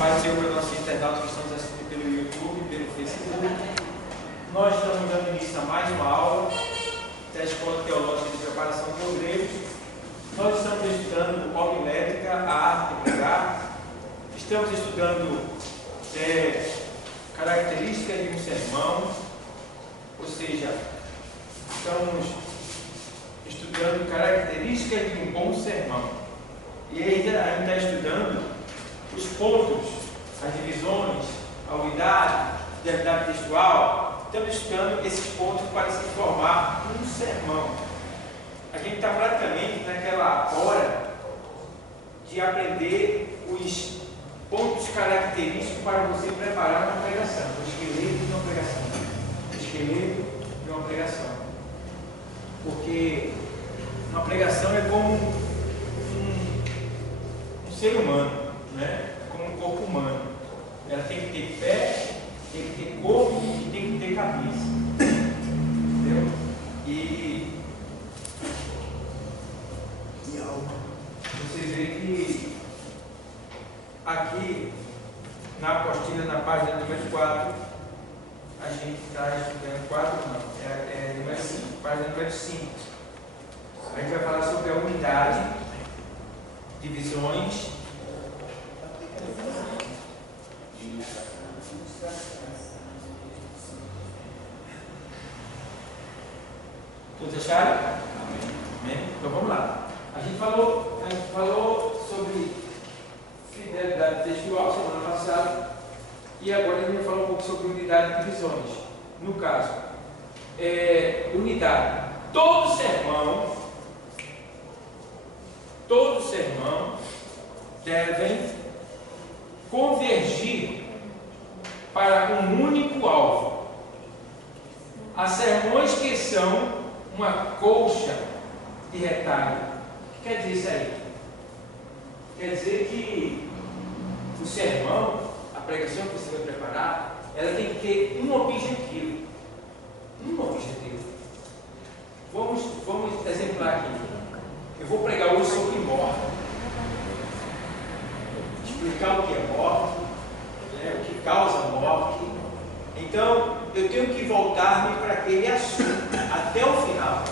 Paz Senhor para nossos internautas que estão nos assistindo pelo YouTube, pelo Facebook. Nós estamos dando início a mais uma aula da Escola Teológica de Preparação de Obreiros. Nós estamos estudando homilética, a arte de pregar. Estamos estudando características de um sermão, ou seja, estamos estudando características de um bom sermão. E aí a gente está estudando os pontos, as divisões, a unidade, a unidade textual. Estamos estudando esses pontos para se formar um sermão. A gente está praticamente naquela hora de aprender os pontos característicos para você preparar uma pregação, o esqueleto de uma pregação. O esqueleto de uma pregação. Porque uma pregação é como um ser humano, né? Como um corpo humano. Ela tem que ter pé, tem que ter corpo e tem que ter cabeça. Entendeu? E vocês veem que aqui na apostila, na página número 4, a gente está estudando 4, não, é número 5, página número 5. A gente vai falar sobre a unidade, divisões, todos acharam? Amém? Então vamos lá. A gente falou sobre fidelidade textual semana passada e agora a gente vai falar um pouco sobre unidade de divisões. No caso, unidade. Todo sermão devem convergir para um único alvo. Há sermões que são uma colcha de retalho. O que quer dizer isso aí? Quer dizer que o sermão, a pregação que você vai preparar, ela tem que ter um objetivo. Um objetivo. Vamos exemplar aqui. Eu vou pregar hoje sobre morte. Explicar o que é morte, né, o que causa morte. Então, eu tenho que voltar-me para aquele assunto até o final.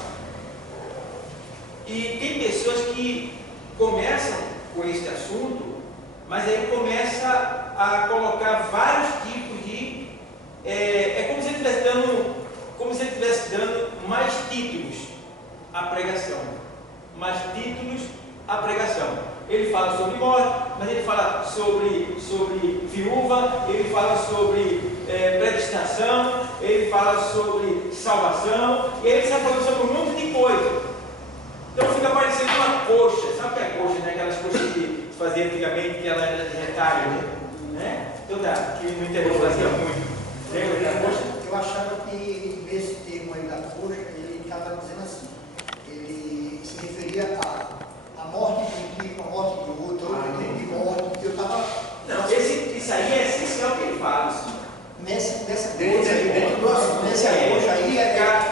E tem pessoas que começam com esse assunto, mas aí começa a colocar vários tipos de... como se ele estivesse dando mais títulos à pregação. Mais títulos à pregação. Ele fala sobre morte, mas ele fala sobre viúva, ele fala sobre predestinação, ele fala sobre salvação, e ele está falando sobre um monte de coisa. Então fica parecendo uma coxa. Sabe o que é coxa, né? Aquelas coxas que se fazia antigamente, que ela era de retalho, né? Então tá, que no interior fazia muito. Lembra da coxa? Eu achava que esse termo aí da coxa, ele estava dizendo assim, ele se referia à morte de um tipo, a morte de outro, tipo de morte, que eu estava... Não, isso aí é essencial que ele fala. Nessa coxa aí,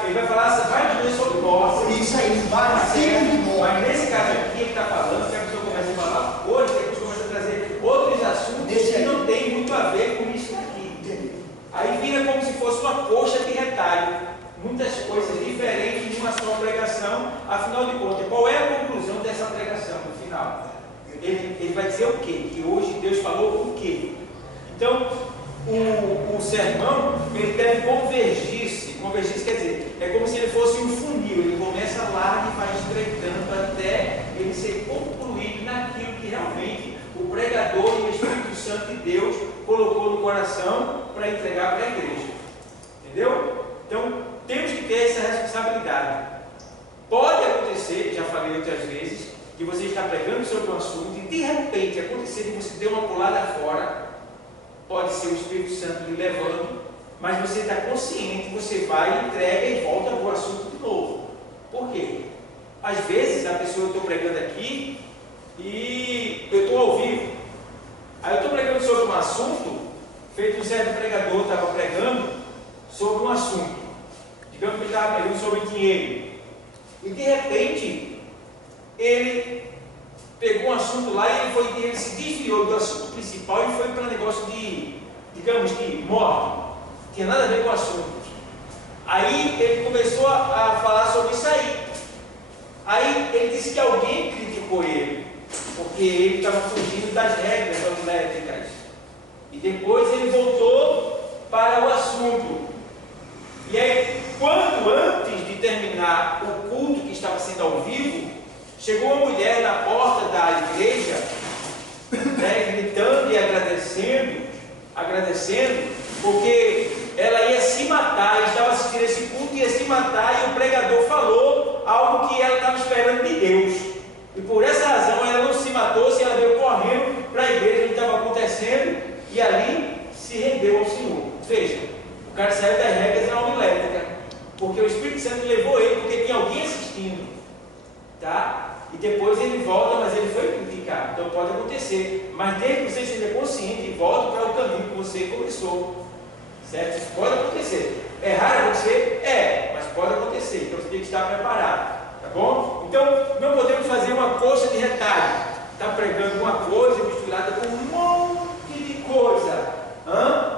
ele vai falar várias vezes sobre morte. Isso aí, vários tipos de morte. Mas nesse caso aqui, ele está falando, que a pessoa começa a falar hoje, que a pessoa começa a trazer outros assuntos que não tem muito a ver com isso aqui. Entendi. Aí vira como se fosse uma coxa de retalho. Muitas coisas diferentes de uma só pregação. Afinal de contas, qual é a conclusão dessa pregação no final? Ele vai dizer o quê? Que hoje Deus falou o quê? Então, o sermão, ele deve convergir-se. Convergir-se quer dizer, é como se ele fosse um funil. Ele começa lá e vai estreitando até ele ser concluído naquilo que realmente o pregador e o Espírito Santo de Deus colocou no coração para entregar para a igreja. Entendeu? Então, temos que ter essa responsabilidade. Pode acontecer, já falei outras vezes, que você está pregando sobre um assunto e de repente acontecer que você deu uma pulada fora. Pode ser o Espírito Santo lhe levando, mas você está consciente, você vai, entrega e volta para o assunto de novo. Por quê? Às vezes a pessoa, eu estou pregando aqui e eu estou ao vivo. Aí eu estou pregando sobre um assunto, feito um certo pregador estava pregando sobre um assunto. Digamos que ele estava pregando sobre dinheiro. E de repente, ele pegou um assunto lá e ele se desviou do assunto principal e foi para um negócio de, digamos que, morte. Não tinha nada a ver com o assunto. Aí ele começou a falar sobre isso aí. Aí ele disse que alguém criticou ele, porque ele estava fugindo das regras homiléticas. E depois ele voltou para o assunto. E aí, quando antes de terminar o culto que estava sendo ao vivo, chegou uma mulher na porta da igreja, né, gritando e agradecendo, porque ela ia se matar, estava assistindo esse culto, ia se matar, e o pregador falou algo que ela estava esperando de Deus. E por essa razão ela não se matou, se ela veio correndo para a igreja, o que estava acontecendo, e ali se rendeu ao Senhor. Veja, o cara saiu das regras da homilética, porque o Espírito Santo levou ele, porque tinha alguém assistindo, tá? E depois ele volta, mas ele foi criticar. Então pode acontecer, mas desde que você seja consciente e volte para o caminho que você começou, certo? Isso pode acontecer. É raro acontecer? É, mas pode acontecer. Então você tem que estar preparado, tá bom? Então não podemos fazer uma coxa de retalho, está pregando uma coisa misturada com um monte de coisa.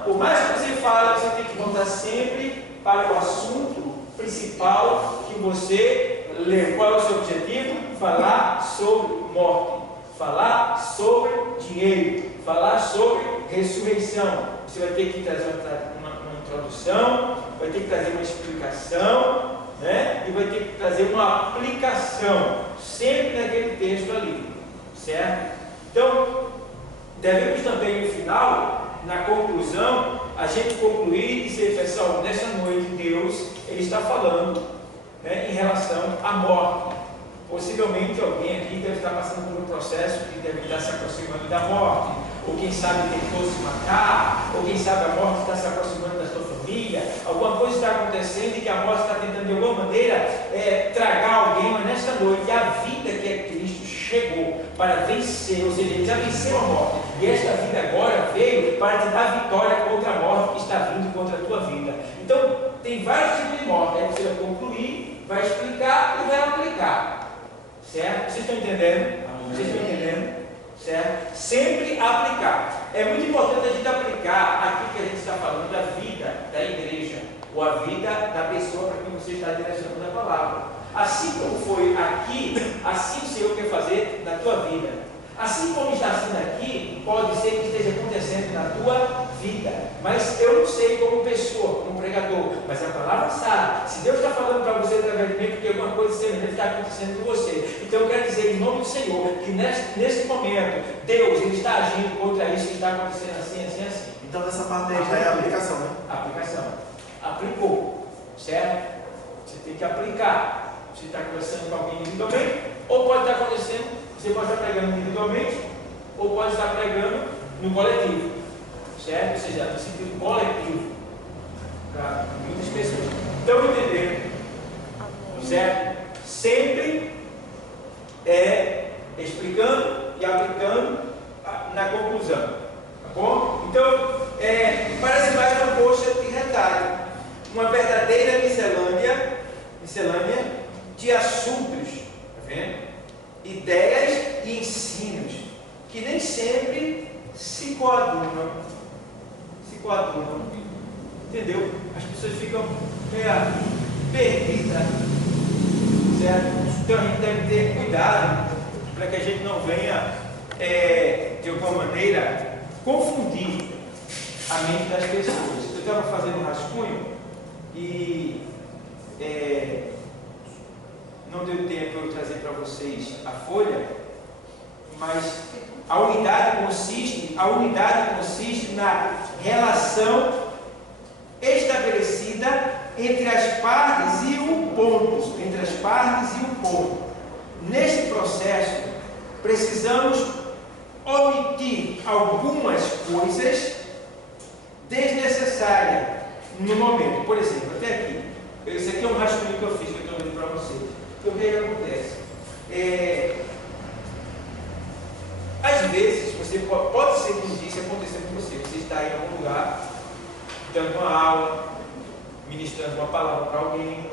Por mais que você fale, você tem que voltar sempre para o assunto principal que você lê. Qual é o seu objetivo? Falar sobre morte, falar sobre dinheiro, falar sobre ressurreição. Você vai ter que trazer uma introdução, vai ter que trazer uma explicação, né? E vai ter que trazer uma aplicação, sempre naquele texto ali, certo? Então, devemos também no final, na conclusão, a gente concluir e dizer, pessoal, nessa noite Deus, Ele está falando, né, em relação à morte. Possivelmente alguém aqui deve estar passando por um processo que deve estar se aproximando da morte, ou quem sabe tentou se matar, ou quem sabe a morte está se aproximando da sua família, alguma coisa está acontecendo e que a morte está tentando de alguma maneira tragar alguém, mas nesta noite a vida que é Cristo chegou para vencer, ou seja, Ele já venceu a morte, e esta vida agora veio para te dar vitória contra a morte que está vindo contra a tua vida. Então, tem vários tipos de morte, aí você vai concluir, vai explicar e vai aplicar. Certo? Vocês estão entendendo? Vocês estão entendendo? Certo? Sempre aplicar. É muito importante a gente aplicar aquilo que a gente está falando da vida da igreja, ou a vida da pessoa para quem você está direcionando a palavra. Assim como foi aqui, assim o Senhor quer fazer na tua vida. Assim como está sendo aqui, pode ser que esteja acontecendo na tua vida. Mas eu não sei como pessoa, como pregador, mas a palavra sabe. Se Deus está falando para você através de mim, porque alguma coisa semelhante está acontecendo com você. Então eu quero dizer em nome do Senhor, que nesse momento, Deus Ele está agindo contra isso que está acontecendo assim, assim, assim. Então nessa parte aí já é a aplicação, né? Aplicação. Aplicou, certo? Você tem que aplicar. Você está conversando com alguém individualmente, ou pode estar acontecendo, você pode estar pregando individualmente, ou pode estar pregando no coletivo, certo? Ou seja, no sentido coletivo, para muitas pessoas. Estão entendendo? Certo? Sempre explicando e aplicando na conclusão, tá bom? Então, parece mais uma coxa de retalho, uma verdadeira miscelânea de assuntos, tá vendo? Ideias e ensinos que nem sempre se coadunam, entendeu? As pessoas ficam perdidas, certo? Então a gente deve ter cuidado para que a gente não venha de alguma maneira confundir a mente das pessoas. Eu estava fazendo um rascunho e não deu tempo eu trazer para vocês a folha, mas a unidade consiste na relação estabelecida entre as partes e o ponto. Neste processo, precisamos omitir algumas coisas desnecessárias no momento. Por exemplo, até aqui, esse aqui é um rascunho que eu fiz, que eu estou lendo para vocês. Então, o que acontece? Às vezes, você pode ser como disse acontecer com você. Você está em algum lugar, dando uma aula, ministrando uma palavra para alguém,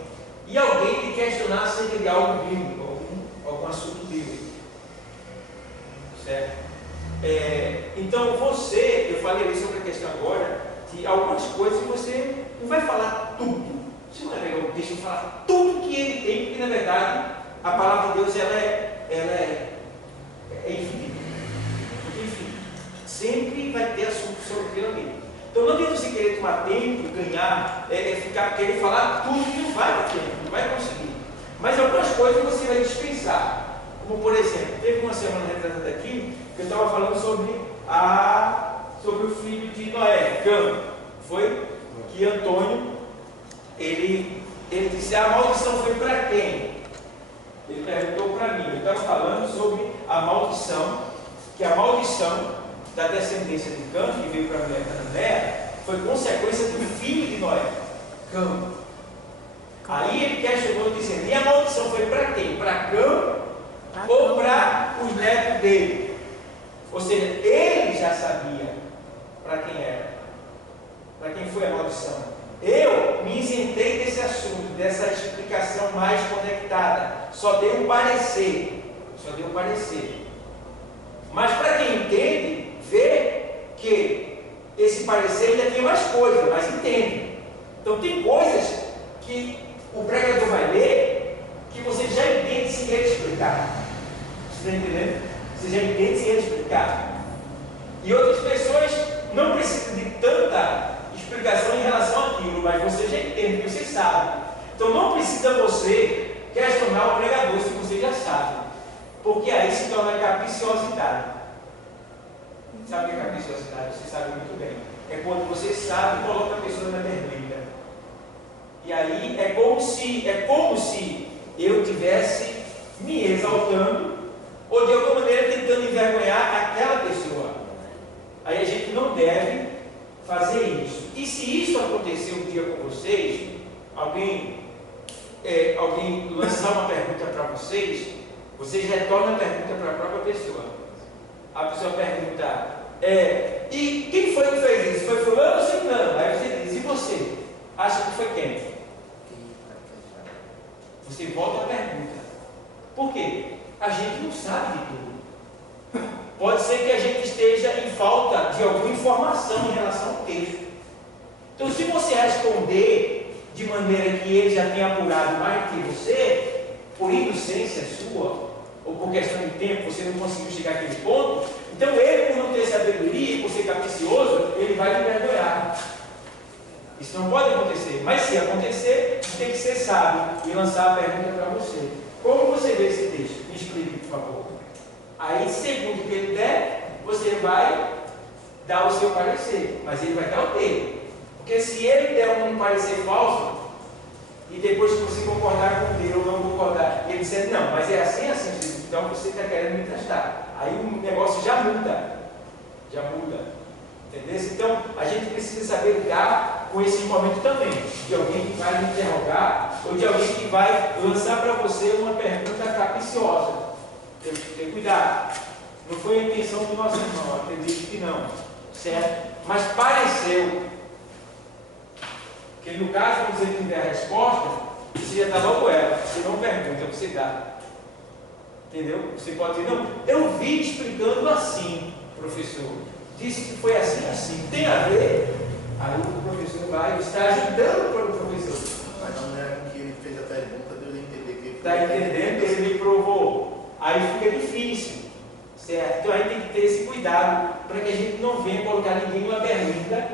e alguém lhe questionar acerca de algo bíblico, algum assunto bíblico. certo? Então eu falei sobre a questão agora, de algumas coisas você não vai falar tudo. Você não é legal, deixa eu falar tudo que ele tem, porque na verdade a palavra de Deus ela é infinita. Enfim, sempre vai ter assunto sobre aquilo ali. Então não adianta você querer tomar tempo, ganhar, querer falar tudo que não vai ter tempo, não vai conseguir. Mas algumas coisas você vai dispensar. Como por exemplo, teve uma semana retrasada aqui que eu estava falando sobre o filho de Noé, Cã. Foi que Antônio, ele disse, a maldição foi para quem? Ele perguntou para mim. Eu estava falando sobre a maldição, que a maldição da descendência de Cã, que veio para Noé, foi consequência do filho de Noé, Cã. Aí ele questionou dizendo, e a maldição foi para quem? Para Cã ou para os netos dele? Ou seja, ele já sabia para quem era, para quem foi a maldição. Eu me isentei desse assunto, dessa explicação mais conectada, só dei um parecer. Mas para quem entende, vê que esse parecer ainda tem mais coisas, mas entende. Então tem coisas que o pregador vai ler que você já entende sem ele explicar. Você está entendendo? Você já entende sem ele explicar. E outras pessoas não precisam de tanta explicação em relação àquilo, mas você já entende, você sabe. Então não precisa você questionar o pregador se você já sabe, porque aí se torna capciosidade. Sabe o que é capciosidade? Você sabe muito bem. É quando você sabe e coloca a pessoa na berlinda. E aí é como se eu estivesse me exaltando ou de alguma maneira tentando envergonhar aquela pessoa. Aí a gente não deve fazer isso. E se isso acontecer um dia com vocês, alguém lançar uma pergunta para vocês retornam a pergunta para a própria pessoa. A pessoa pergunta, e quem foi que fez isso? Foi fulano ou ciclano? Aí você diz, e você? Acha que foi quem? Você volta a pergunta. Por quê? A gente não sabe de tudo. Pode ser que a gente esteja em falta de alguma informação em relação ao texto. Então, se você responder de maneira que ele já tenha apurado mais que você, por inocência sua, ou por questão de tempo, você não conseguiu chegar àquele ponto, então ele, por não ter sabedoria e por ser capcioso, ele vai te envergonhar. Isso não pode acontecer. Mas se acontecer, tem que ser sábio e lançar a pergunta para você. Como você vê esse texto? Me explique, por favor. Aí, segundo o que ele der, você vai dar o seu parecer, mas ele vai dar o dele. Porque se ele der um parecer falso, e depois que você concordar com ele ou não concordar, e ele disser, não, mas é assim, então você está querendo me testar. Aí o negócio já muda. Entendeu? Então, a gente precisa saber lidar com esse momento também, de alguém que vai me interrogar, ou de alguém que vai lançar para você uma pergunta capciosa. Tem cuidado. Não foi a intenção do nosso irmão, acredito que não. Certo? Mas pareceu que no caso, quando você tiver a resposta, você já está logo ela. Você não pergunta, você dá. Entendeu? Você pode dizer, não, eu vi explicando assim, professor. Disse que foi assim. Tem a ver? Aí o professor vai estar ajudando para o professor. Mas não é que ele fez a pergunta, deu a entender que ele está entendendo? Ele me provou. Aí fica difícil. Certo? Então aí tem que ter esse cuidado para que a gente não venha colocar ninguém numa berlinda,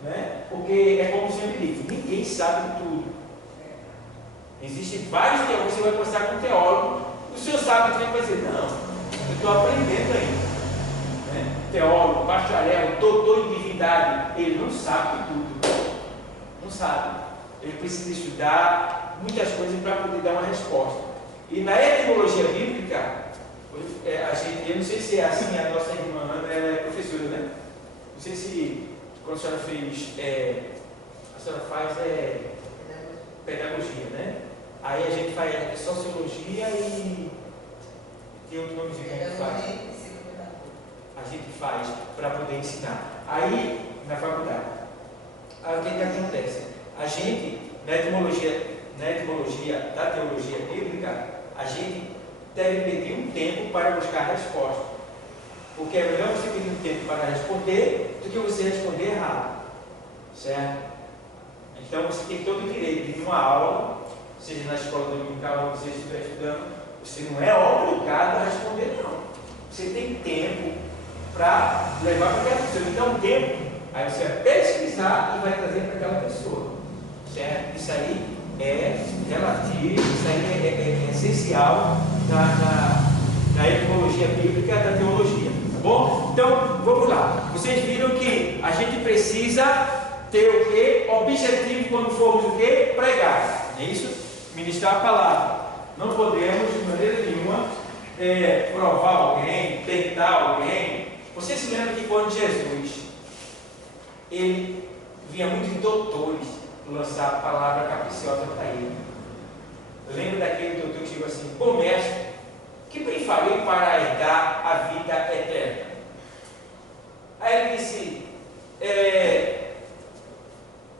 né? Porque é como eu sempre digo, ninguém sabe de tudo. Existem vários teólogos, você vai conversar com um teólogo, o senhor sabe que ele vai dizer, não, eu estou aprendendo ainda. Né? Teólogo, bacharel, doutor em divindade, ele não sabe de tudo. Não sabe. Ele precisa estudar muitas coisas para poder dar uma resposta. E na etimologia bíblica, eu não sei se é assim, a nossa irmã Ana, ela é professora, né? Não sei se quando a senhora fez, a senhora faz pedagogia, né? Aí a gente faz sociologia e tem outro nomezinho que a gente faz. A gente faz para poder ensinar. Aí, na faculdade, aí o que acontece? A gente, na etimologia da teologia bíblica, a gente deve pedir um tempo para buscar a resposta. Porque é melhor você pedir um tempo para responder do que você responder errado. Certo? Então você tem todo o direito de uma aula, seja na escola dominical ou você estiver estudando, você não é obrigado a responder, não. Você tem tempo para levar para aquela pessoa. Então, um tempo, aí você vai pesquisar e vai trazer para aquela pessoa. Certo? Isso aí é relativo, isso aí é essencial na etimologia bíblica da teologia. Tá bom? Então, vamos lá. Vocês viram que a gente precisa ter o quê? Objetivo quando formos o quê? Pregar. É isso? Ministrar a palavra. Não podemos, de maneira nenhuma, provar alguém, tentar alguém. Você se lembra que quando Jesus, ele vinha muitos doutores lançar a palavra capciosa para ele. Lembra daquele doutor que chegou assim: bom mestre, que bem farei para herdar a vida eterna? Aí ele disse: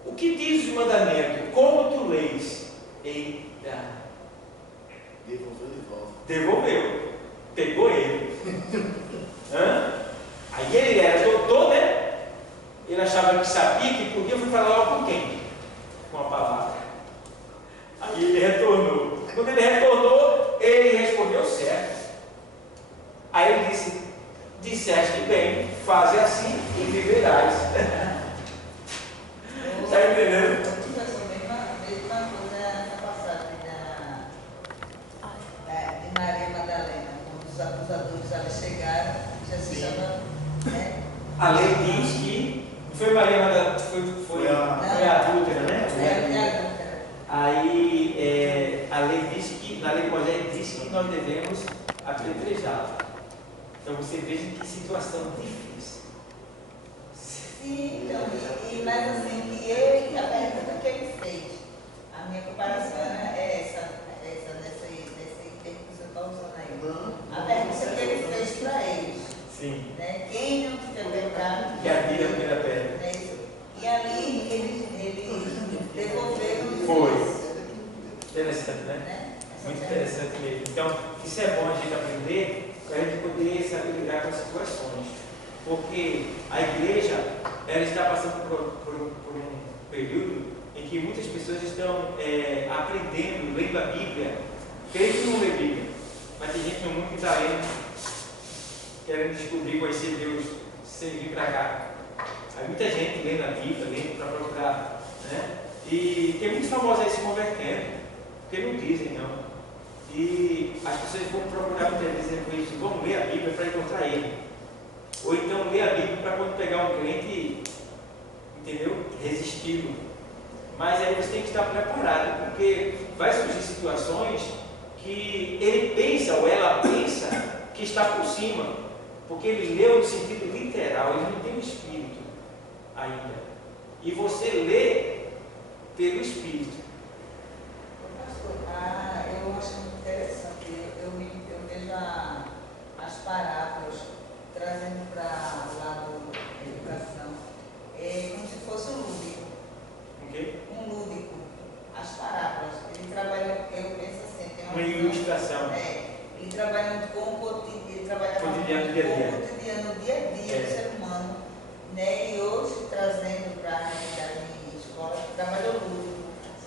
o que diz o mandamento? Como tu lês? Eita! Devolveu de volta. Devolveu. Pegou ele. Aí ele era doutor, né? Ele achava que sabia, que podia, foi falar logo com quem? Com a palavra. Aí ele retornou. Quando ele retornou, ele respondeu certo. Aí ele disse: disseste bem, faze assim e viverás. Está entendendo? Mesma coisa na passagem de Maria Madalena, quando os acusadores ali chegaram, Jesus estava, né? A lei diz que não foi Maria Madalena, foi a adúltera, né? Foi a adúltera. Aí a lei diz que, na lei de Moisés diz que nós devemos apedrejá-la. Então você veja que situação difícil. Sim, então, mas assim, a pergunta que ele fez, a minha comparação é essa desse termo que você está usando aí. A pergunta que ele fez para eles. Sim. Né? Quem não tiver pecado, Que atire a primeira pedra. Né? E ali eles devolveram. Foi. Interessante, né? Muito interessante mesmo. Então, isso é bom a gente aprender para a gente poder saber lidar com as situações. Porque a igreja, ela está passando por um período em que muitas pessoas estão aprendendo, lendo a Bíblia, creio que não lê Bíblia, mas tem gente no mundo que está lendo, querendo descobrir, conhecer Deus, sem vir para cá. Há muita gente lendo a Bíblia, lendo para procurar, né? E tem muitos famosos aí se convertendo, porque não dizem, não. E as pessoas vão procurar muitas vezes com isso, vão ler a Bíblia para encontrar ele. Ou então ler a Bíblia para quando pegar um crente, entendeu? Resisti-lo. Mas aí você tem que estar preparado, porque vai surgir situações que ele pensa ou ela pensa que está por cima, porque ele leu no sentido literal, ele não tem o Espírito ainda. E você lê pelo Espírito. Eu acho muito interessante. Eu vejo as parábolas trazendo para o lado da educação, como se fosse um lúdico. Okay? Um lúdico. As parábolas. Ele trabalha, eu penso assim, tem uma ilustração. Ele trabalha muito com o cotidiano, ele trabalha cotidiano, com o cotidiano, dia a dia do ser humano. Né? E hoje, trazendo para a realidade de escola, trabalha o lúdico,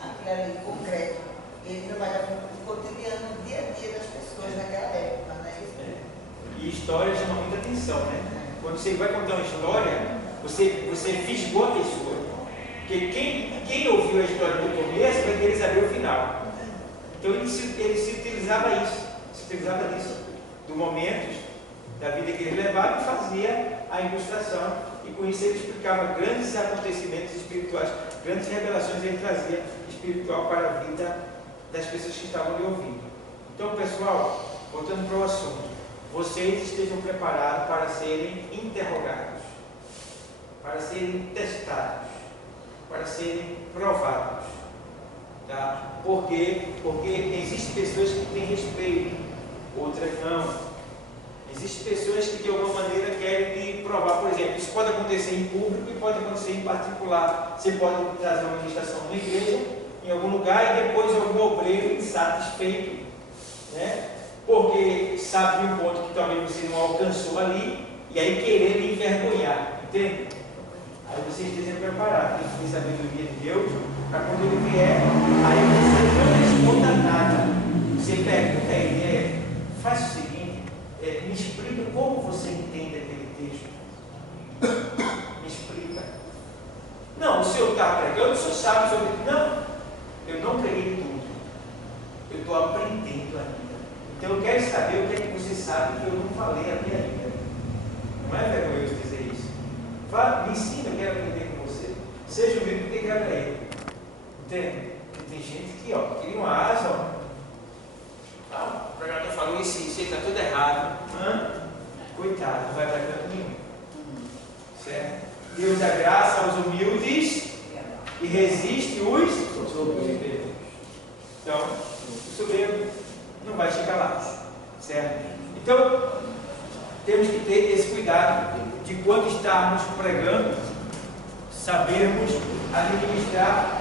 aquilo ali concreto. Ele trabalha com o cotidiano, o dia a dia das pessoas naquela época, né? E história chama muita atenção, né? Quando você vai contar uma história, você fisgou a pessoa. Porque quem ouviu a história do começo vai querer saber o final. Então ele se utilizava isso, disso, do momento da vida que ele levava e fazia a ilustração. E com isso ele explicava grandes acontecimentos espirituais, grandes revelações ele trazia espiritual para a vida das pessoas que estavam lhe ouvindo. Então, pessoal, voltando para o assunto, vocês estejam preparados para serem interrogados, para serem testados, para serem provados. Tá? Por quê? Porque existem pessoas que têm respeito, outras não. Existem pessoas que de alguma maneira querem lhe provar. Por exemplo, isso pode acontecer em público e pode acontecer em particular. Você pode trazer uma ministração na igreja, em algum lugar, e depois algum obreiro insatisfeito, né? Porque sabe de um ponto que talvez você não alcançou ali, e aí querer lhe envergonhar, entende? Aí você esteja preparado, tem que ter sabedoria de Deus, para quando ele vier, aí você não responda nada. Você pergunta a ele, faz o seguinte, me explica como você entende aquele texto. Me explica. Não, o senhor está pregando, o senhor sabe sobre. Não, eu não preguei tudo. Eu estou aprendendo ainda. Então eu quero saber o que é que você sabe que eu não falei até ainda. Não é vergonhoso dizer isso. Fala, me ensina, eu quero aprender com você. Seja humilde porque quer ele. Entende? Porque tem gente que cria uma asa, o pregador falou isso está tudo errado. Coitado, não vai para canto nenhum. Certo? Deus dá graça aos humildes e resiste os soberbos. Então, o soberbo não vai chegar lá. Certo? Então, temos que ter esse cuidado de quando estarmos pregando, sabermos administrar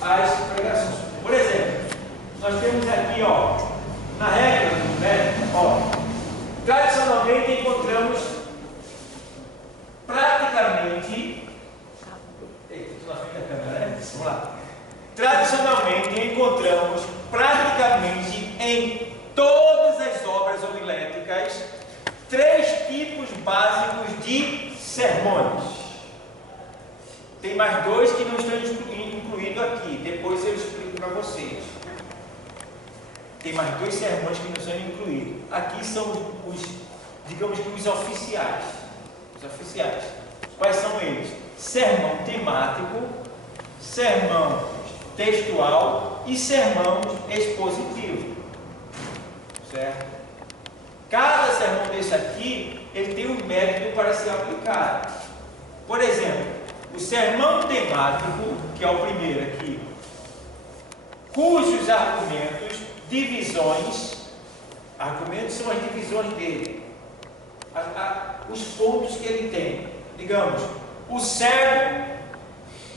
as pregações. Por exemplo, nós temos aqui, na regra, tradicionalmente encontramos praticamente. Estou na frente da câmera, né? Vamos lá. Tradicionalmente encontramos praticamente em todas as obras homiléticas 3 tipos básicos de sermões. Tem mais 2 que não estão incluídos aqui, depois eu explico para vocês. Tem mais 2 sermões que não são incluídos. Aqui são digamos que os oficiais. Os oficiais. Quais são eles? Sermão temático, sermão textual e sermão expositivo. Certo? Cada sermão desse aqui, ele tem um método para ser aplicado. Por exemplo, o sermão temático, que é o primeiro aqui, cujos argumentos são as divisões dele, os pontos que ele tem. Digamos, o cego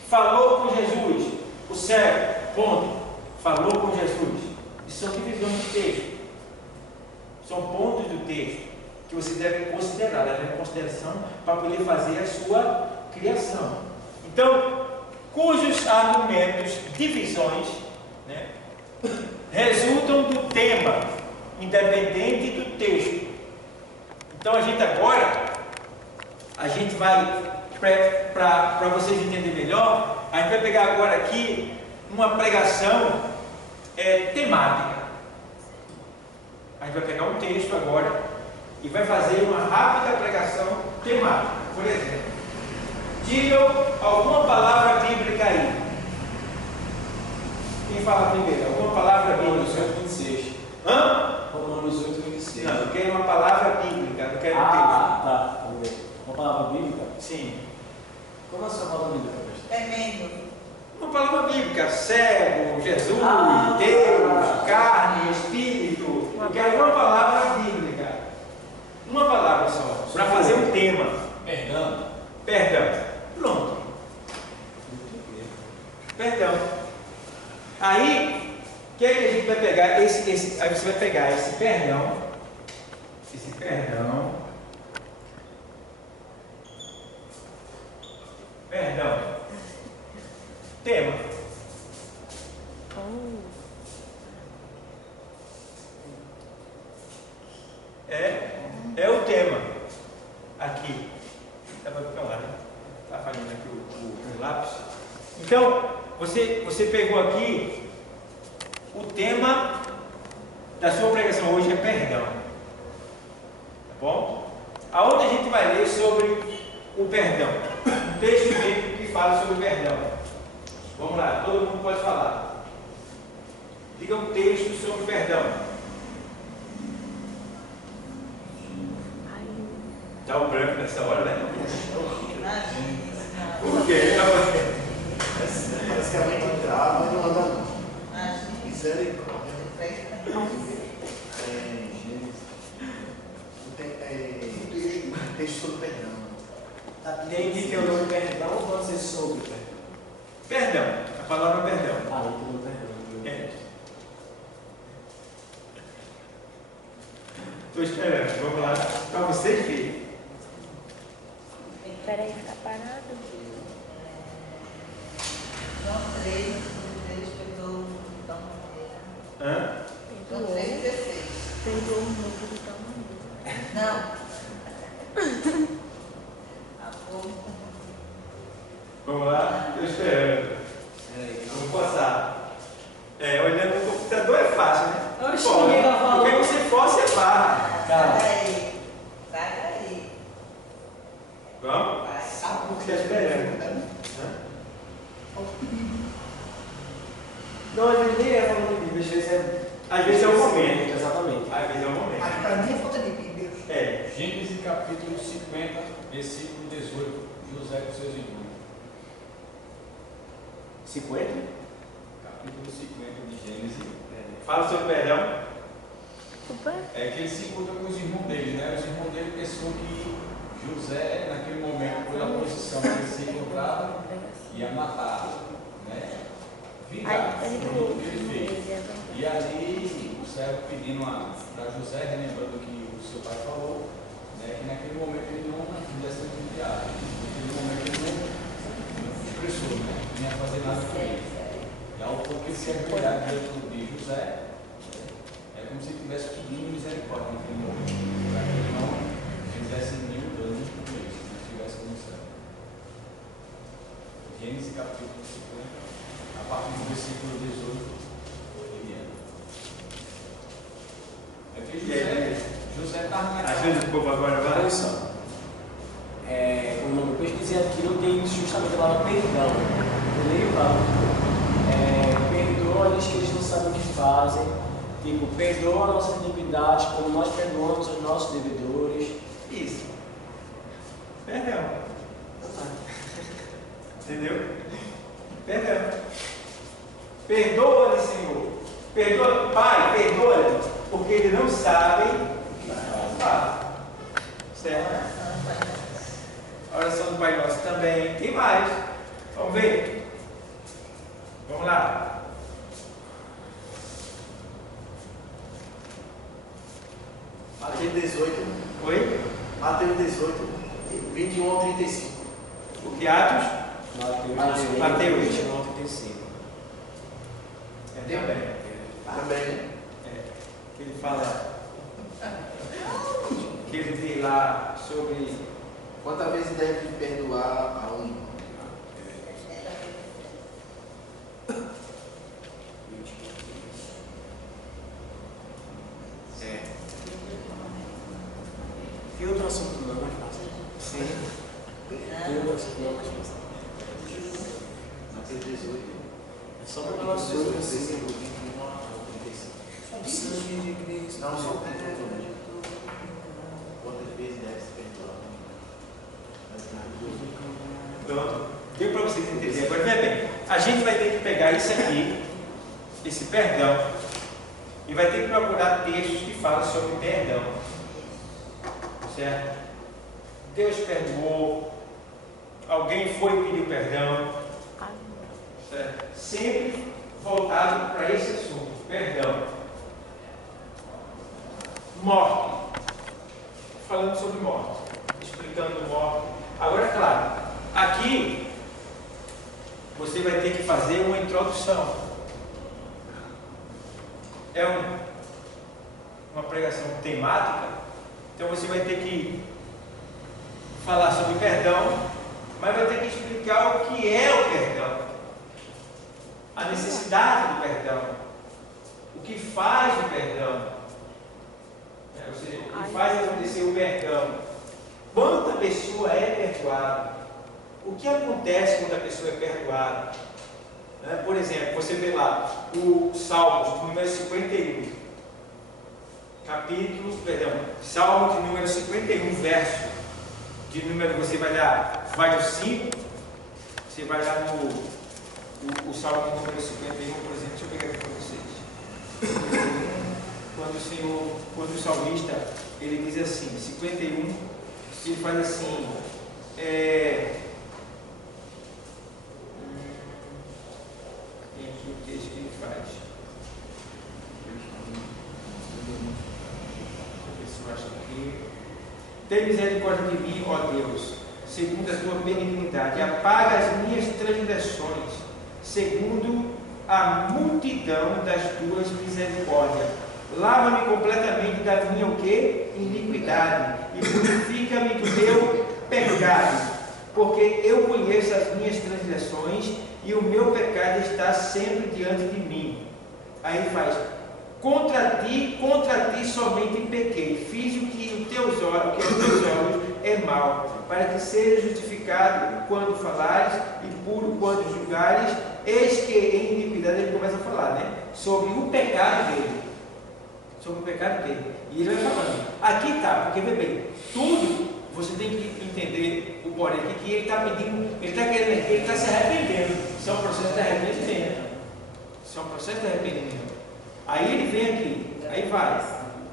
falou com Jesus, o cego, ponto, falou com Jesus. Isso são divisões de texto, são pontos do texto que você deve considerar, levar em consideração para poder fazer a sua criação. Então, cujos argumentos, divisões, resultam do tema, independente do texto. Então a gente vai, para vocês entenderem melhor, a gente vai pegar agora aqui uma pregação temática. A gente vai pegar um texto agora e vai fazer uma rápida pregação temática. Por exemplo, digam alguma palavra bíblica aí. Quem fala primeiro? Alguma palavra bíblica? Romanos 8:26. Romanos 8:26. Não, eu quero uma palavra bíblica, não quero um texto. Tá. Vamos ver. Uma palavra bíblica? Sim. Qual é a sua palavra bíblica, pastor? Tremendo. Uma palavra bíblica: cego, Jesus, Deus, carne, Espírito. Eu quero uma palavra bíblica. Uma palavra só, para fazer um tema. Perdão. Pronto. Perdão. Aí, o que é que a gente vai pegar? Aí você vai pegar esse perdão. Tema. É o tema. Aqui. Dá para ficar lá, né? Está falhando aqui o lápis. Então, você pegou aqui o tema da sua pregação hoje é perdão. Tá bom? Aonde a gente vai ler sobre o perdão? Um texto bíblico que fala sobre o perdão. Vamos lá, todo mundo pode falar. Diga um texto sobre perdão. Está o branco nessa hora, né? Por quê? Parece que a mãe entrava e não anda não. Misericórdia. Texto sobre perdão. Tem que ter o nome perdão ou pode ser sobre perdão? Perdão, a palavra perdão. Eu tenho perdão. Estou esperando, vamos lá, para vocês verem. Espera aí, ficar parado. João 3, 16, perdoou então Madeira. João 3, 16. Perdoou o mundo de tal maneira. Não. Vamos lá? Estou esperando. Vamos passar. Olhando no computador é fácil, né? Oxe, Bom, ninguém vai falar. o que você for, você barra. Calma. Sai daí. Vamos? Vai. Sabe por que Tá esperando. Não, ele nem é falando de Bíblia, às vezes é. Às vezes é o momento. Exatamente. Às vezes é o Mas momento. para mim é falta de Bíblia. É. Gênesis capítulo 50, versículo 18. José com seus irmãos. 50? Capítulo 50 de Gênesis. Fala sobre perdão. Opa. É que ele se encontra com os irmãos dele, né? Os irmãos dele pensou que José, naquele momento, pela posição que ele se encontrava, ia matar, né? Vingar tudo que ele fez. E ali o servo pedindo para José, relembrando o que o seu pai falou, né? Que naquele momento ele não fizesse muito viagem. Naquele momento ele não expressou, né? Não ia fazer nada com ele. E ao pouco ele se ajoelhar diante de José, é como se estivesse pedindo misericórdia naquele momento, para que ele não fizesse nenhum dano com ele, se não estivesse no céu. Gênesis capítulo 50, a partir do versículo 18, ele é que José estava Às vezes o povo agora vai. Atenção. O nome depois dizendo que não tem justamente a palavra perdão. Eu leio lá. Perdoa-lhes que eles não sabem o que fazem. Tipo, perdoa nossas iniquidades como nós perdoamos os nossos devedores. Isso. Perdão. Entendeu? Perdão. Perdoa-lhe, Senhor. Perdoa, Pai, perdoa-lhe, porque eles não sabem o que fazem. Certo? A oração do Pai Nosso também. Tem mais. Vamos ver? Vamos lá. Mateus 18. Oi? Mateus 18, 21 ao 35. O que Atos? Mateus 21, 35. Também. Também, né? Que ele fala. Que ele diz lá sobre. Quantas vezes deve perdoar a um? Tem outro assunto não, mais fácil. Sim. Tem outro assunto não, mais fácil. Mateus 18. É só para nós dois assim. 21 ao 35. Sangue de Cristo. Não, só o título mesmo. Quantas vezes deve se perdoar? Pronto. Deu para vocês entenderem. Agora, veja bem. A gente vai ter que pegar isso aqui, esse perdão, e vai ter que procurar textos que falam sobre perdão. Certo? Deus perdoou. Alguém foi e pediu perdão. Certo? Sempre voltado para esse assunto. Perdão. Morte. Falando sobre morte. Explicando morte. Agora, claro, aqui você vai ter que fazer uma introdução. É uma pregação temática. Então você vai ter que falar sobre perdão, mas vai ter que explicar o que é o perdão, a necessidade do perdão, o que faz o perdão, ou seja, o que faz acontecer o perdão, quando a pessoa é perdoada, o que acontece quando a pessoa é perdoada. Por exemplo, você vê lá o Salmos, número 51. Salmo de número 51, verso de número, você vai no 5, você vai lá no o Salmo de número 51, por exemplo, deixa eu pegar aqui para vocês. Quando o salmista, ele diz assim, 51, ele faz assim, tem aqui o texto que ele faz. Deixa eu ver se eu acho aqui. Tem misericórdia de mim, ó Deus, segundo a tua benignidade. Apaga as minhas transgressões, segundo a multidão das tuas misericórdias. Lava-me completamente da minha o quê? Iniquidade, e purifica-me do teu pecado, porque eu conheço as minhas transgressões e o meu pecado está sempre diante de mim. Aí faz: contra ti somente pequei, fiz o que os teus olhos é mal, para que seja justificado quando falares e puro quando julgares. Eis que em iniquidade ele começa a falar, né? Sobre o pecado dele. Sobre o pecado dele. E ele vai falando. Aqui está, porque vê bem, tudo você tem que entender o porém aqui, que ele está pedindo, ele está querendo, ele está se arrependendo. Isso é um processo de arrependimento. Isso é um processo de arrependimento. Aí ele vem aqui, aí vai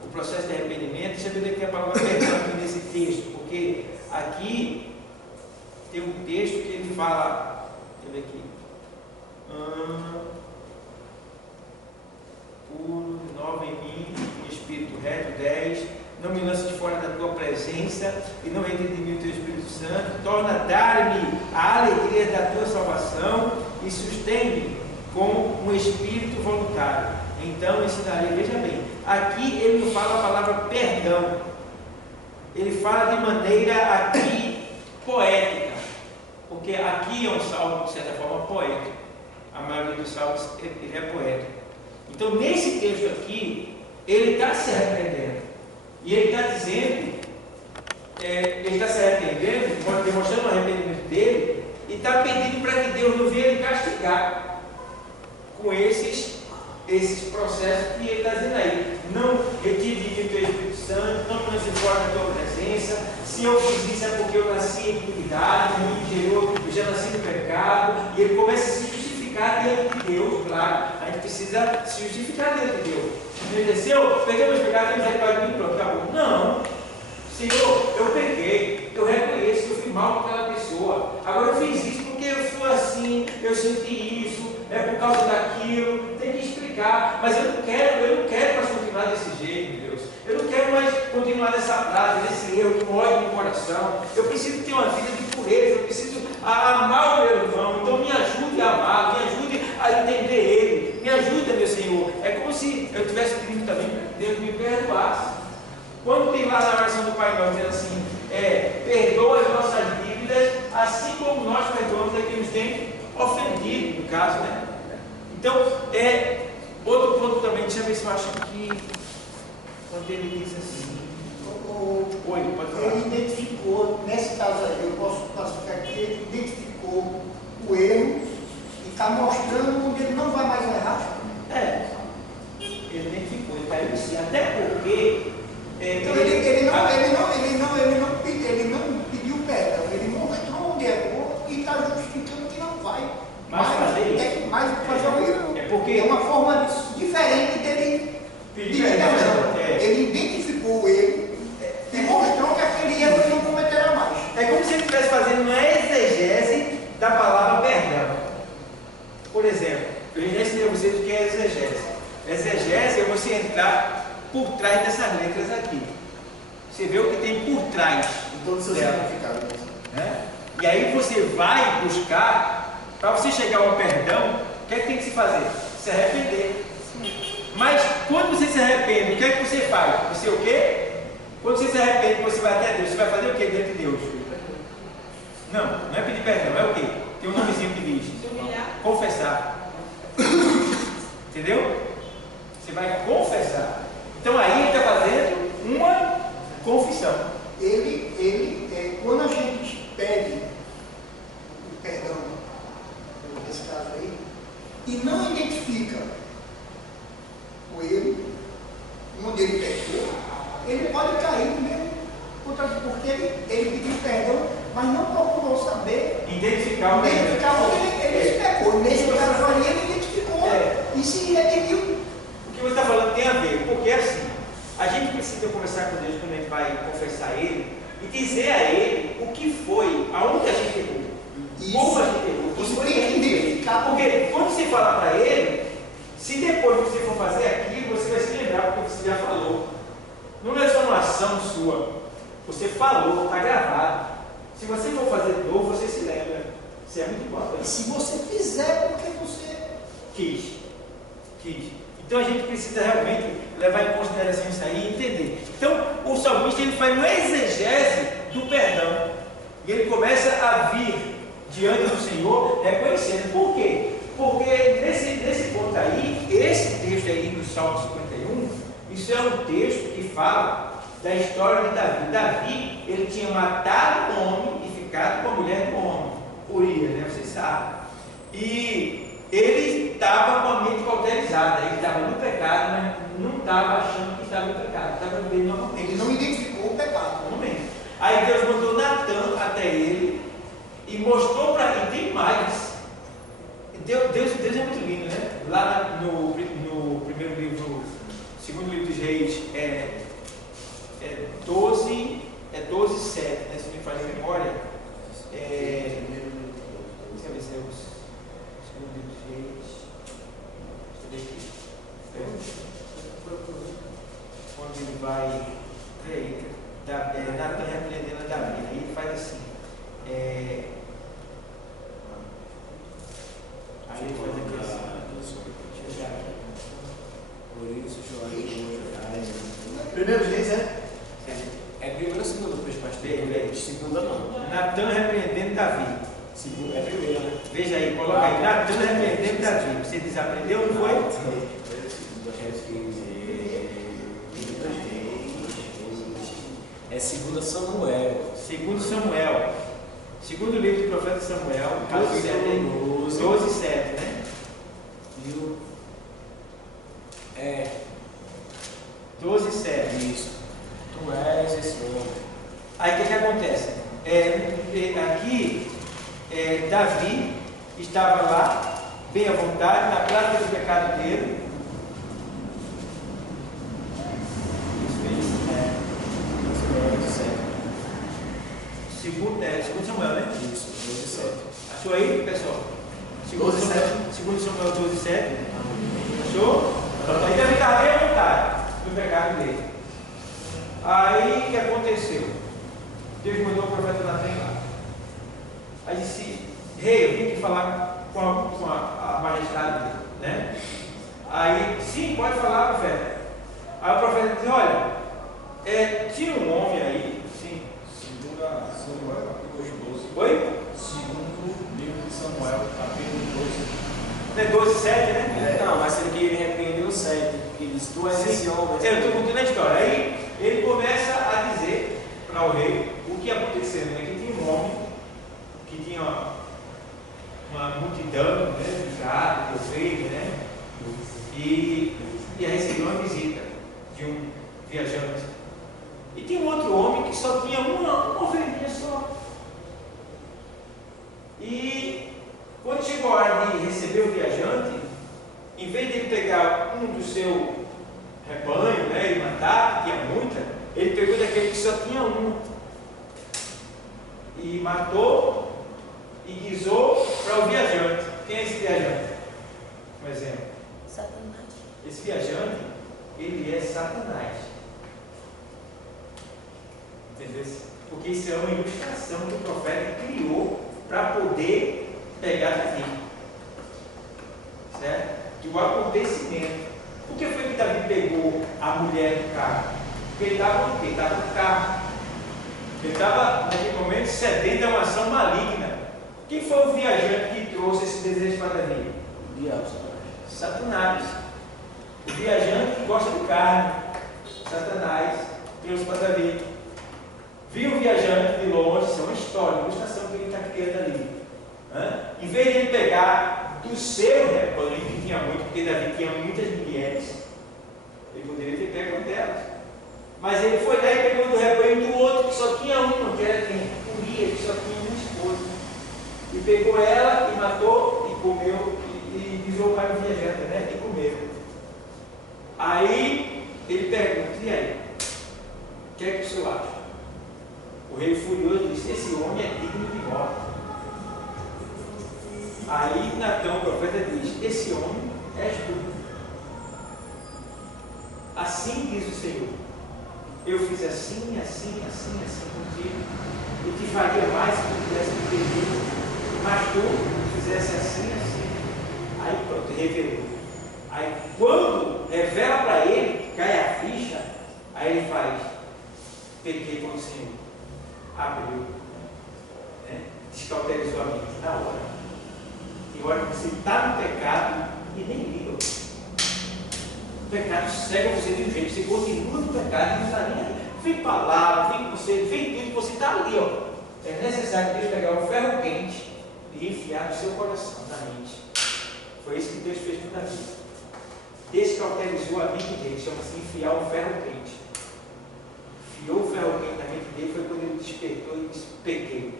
o processo de arrependimento. Deixa eu ver onde é que tem a palavra perdão aqui nesse texto, porque aqui tem um texto que ele fala, deixa eu ver aqui. Puro, nova em mim, espírito reto. 10. Não me lances de fora da tua presença, e não entre de mim o teu Espírito Santo. Torna a dar-me a alegria da tua salvação, e sustém-me com um espírito voluntário. Então ensinarei. Veja bem, aqui ele não fala a palavra perdão, ele fala de maneira aqui poética, porque aqui é um salmo de certa forma poético. A maioria dos salmos ele é poético. Então nesse texto aqui ele está se arrependendo, e ele está dizendo, ele está se arrependendo, demonstrando o arrependimento dele, e está pedindo para que Deus não venha ele castigar com esses processos que ele está dizendo aí. Não retire de mim o teu Espírito Santo, não me lance fora da tua presença. Se eu fiz isso é porque eu nasci em iniquidade, eu já nasci no pecado. E ele começa a se justificar diante de Deus. Claro, a gente precisa se justificar diante de Deus. Ele desceu, peguei meus pecados, tem misericórdia de mim, pronto, acabou. Não, Senhor, eu peguei, eu reconheço que eu fui mal com aquela pessoa. Agora eu fiz isso porque eu sou assim, eu senti isso, é por causa daquilo, tem que explicar. Mas eu não quero mais continuar desse jeito, Deus. Eu não quero mais continuar nessa prática, nesse erro, com ódio no coração. Eu preciso ter uma vida de pureza, eu preciso amar o meu irmão. Então me ajude a amar, me ajude a entender ele, me ajuda, meu Senhor. É como se eu tivesse pedido também, Deus me perdoasse. Quando tem lá na oração do Pai Nosso, dizendo assim, perdoa as nossas dívidas, assim como nós perdoamos a quem nos tem ofendido, no caso, né? Então, outro ponto também, deixa eu ver se eu acho que, quando ele diz assim, oi, pode falar. Ele identificou, nesse caso aí, eu posso classificar que ele identificou o erro e está mostrando onde ele não vai mais errar. Ele identificou, ele caiu em si, até porque então ele não pediu perdão, ele mostrou onde errou e está justificando que não vai mais fazer o erro. Porque é uma forma diferente dele pedir perdão. Ele identificou o erro e mostrou que aquele erro ele não cometerá mais. É como se ele estivesse fazendo uma exegese da palavra perdão. Por exemplo, eu já ensinei a vocês o que é exegese. Exegese é você entrar por trás dessas letras aqui. Você vê o que tem por trás. Em todos os seus significados. Né? E aí você vai buscar, para você chegar ao perdão, o que é que tem que se fazer? Se arrepender. Mas quando você se arrepende, o que é que você faz? Você o quê? Quando você se arrepende, você vai até Deus, você vai fazer o quê diante de Deus? Não é pedir perdão, é o quê? Tem um nomezinho que diz. Confessar. Entendeu? Você vai confessar. Então aí ele está fazendo uma confissão. Quando a gente pede o perdão, nesse caso aí, e não identifica o erro, onde ele pecou, ele pode cair no mesmo, porque ele pediu perdão, mas não procurou saber identificar onde ele pecou. Nesse caso ali ele identificou e se redimiu. O que você está falando tem a ver, porque assim, a gente precisa conversar com Deus quando a gente vai confessar a Ele e dizer a Ele o que foi, aonde a gente errou, como a gente errou. Isso tem que identificar. Porque quando você falar para Ele, se depois você for fazer aquilo, você vai se lembrar porque você já falou. Não é só uma ação sua, você falou, está gravado. Se você for fazer de novo, você se lembra. Isso é muito E importante. se você fizer porque você Quis. Então a gente precisa realmente levar em consideração isso aí e entender. Então o salmista ele faz uma exegese do perdão. E ele começa a vir diante do Senhor reconhecendo. Por quê? Porque nesse ponto aí, esse texto aí do Salmo 51, isso é um texto que fala da história de Davi. Davi, ele tinha matado um homem e ficado com a mulher do homem, Urias, né? Vocês sabem. E ele estava com a mente cauterizada, ele estava no pecado, mas não estava achando que estava no pecado, estava vivendo normalmente. ele não identificou o pecado. Normalmente. Aí Deus mandou Natan até ele e mostrou para ele, tem mais. Deus é muito lindo, né? Lá no primeiro livro, segundo livro dos Reis, é 12, 7, né? Se me falha a memória. Deixa eu ver se é o segundo livro dos Reis. Deixa eu ver aqui. Quando ele vai. Natan repreendendo a Davi. Aí ele faz assim. Aí ele faz aqui assim. Deixa eu ver aqui. Por isso chorar. Primeiro Reis É primeiro ou segundo, pastor? Segunda não. Natan repreendendo Davi. Segunda é primeiro, né? Veja aí, coloca aí. Natan repreendendo Davi. Você desaprendeu, não foi? É segunda Samuel. Segundo Samuel. Segundo livro do profeta Samuel, 12, 7, né? Viu? 12, 7. Isso. Tu és esse homem. Aí o que acontece? Aqui, Davi estava lá, bem à vontade, na prática do pecado dele. Segundo Samuel, né? Isso, 12, 7. Achou aí, pessoal? Segundo Samuel 12, 7. Achou? Aí Davi estava bem à vontade do pecado dele. Aí o que aconteceu? Deus mandou o profeta Natan lá. Aí disse: rei, eu vim aqui falar com a majestade dele, né? Aí, sim, pode falar, profeta. Aí o profeta disse: olha, tinha um homem aí, sim. Segunda Samuel, capítulo 12. Oi? Segundo livro de Samuel, capítulo 12. Não é 12, 7, né? Não, mas ele repreendeu o 7. Ele disse: tu és esse homem. Eu estou contando a história. Aí ele começa a dizer para o rei o que aconteceu, né? Que tinha um homem que tinha uma multidão, né, de gado, de ovelha, né? E recebeu uma visita de um viajante. E tinha um outro homem que só tinha uma ovelhinha só. E quando chegou a hora de receber o viajante, em vez de ele pegar um do seu rebanho, né, e matar, que tinha muita, ele pegou daquele que só tinha um. E matou e guisou para o viajante. Quem é esse viajante? Um exemplo. Satanás. Esse viajante, ele é Satanás. Entendeu? Porque isso é uma ilustração que o profeta criou para poder pegar Davi. Certo? Que o acontecimento. Por que foi que Davi pegou a mulher do carro? Porque ele estava o quê? Ele estava no carro. Ele estava, naquele momento, cedendo a uma ação maligna. Quem foi o viajante que trouxe esse desejo para Davi? O diabo, Satanás. O viajante que gosta de carne. Satanás trouxe para Davi. Viu o viajante de longe, isso é uma história, uma ilustração que ele está criando ali. Em vez de ele pegar do seu rebanho, que tinha muito, porque Davi tinha muitas mulheres, ele poderia ter pego delas. Mas ele foi lá e pegou do rebanho do outro, que só tinha uma, que era quem? Urias, que só tinha uma esposa. E pegou ela e matou e comeu, e pisou para o viajante, né? E comeu. Aí ele pergunta: e aí? O que é que o senhor acha? O rei furioso disse: esse homem é digno de morte. Aí Natan, o profeta, diz: esse homem és tu. Assim diz o Senhor: eu fiz assim, assim, assim, assim contigo, e te faria mais se tu tivesse me pedido, mas tu fizesse assim, assim. Aí pronto, revelou. Aí quando revela para ele, cai a ficha, aí ele faz, pequei com o Senhor, abriu, né? Descauterizou a mente na hora. E olha que você está no pecado e nem liga. O pecado cega você de um jeito, você continua no pecado e não está nem aí. Vem palavra, vem conselho, vem tudo, você está ali, ó. É necessário Deus pegar um ferro quente e enfiar no seu coração, na mente. Foi isso que Deus fez com Davi. Descauterizou a mente dele, chama-se enfiar um ferro quente. Enfiou o ferro quente na mente dele, foi quando ele despertou e disse: pequei,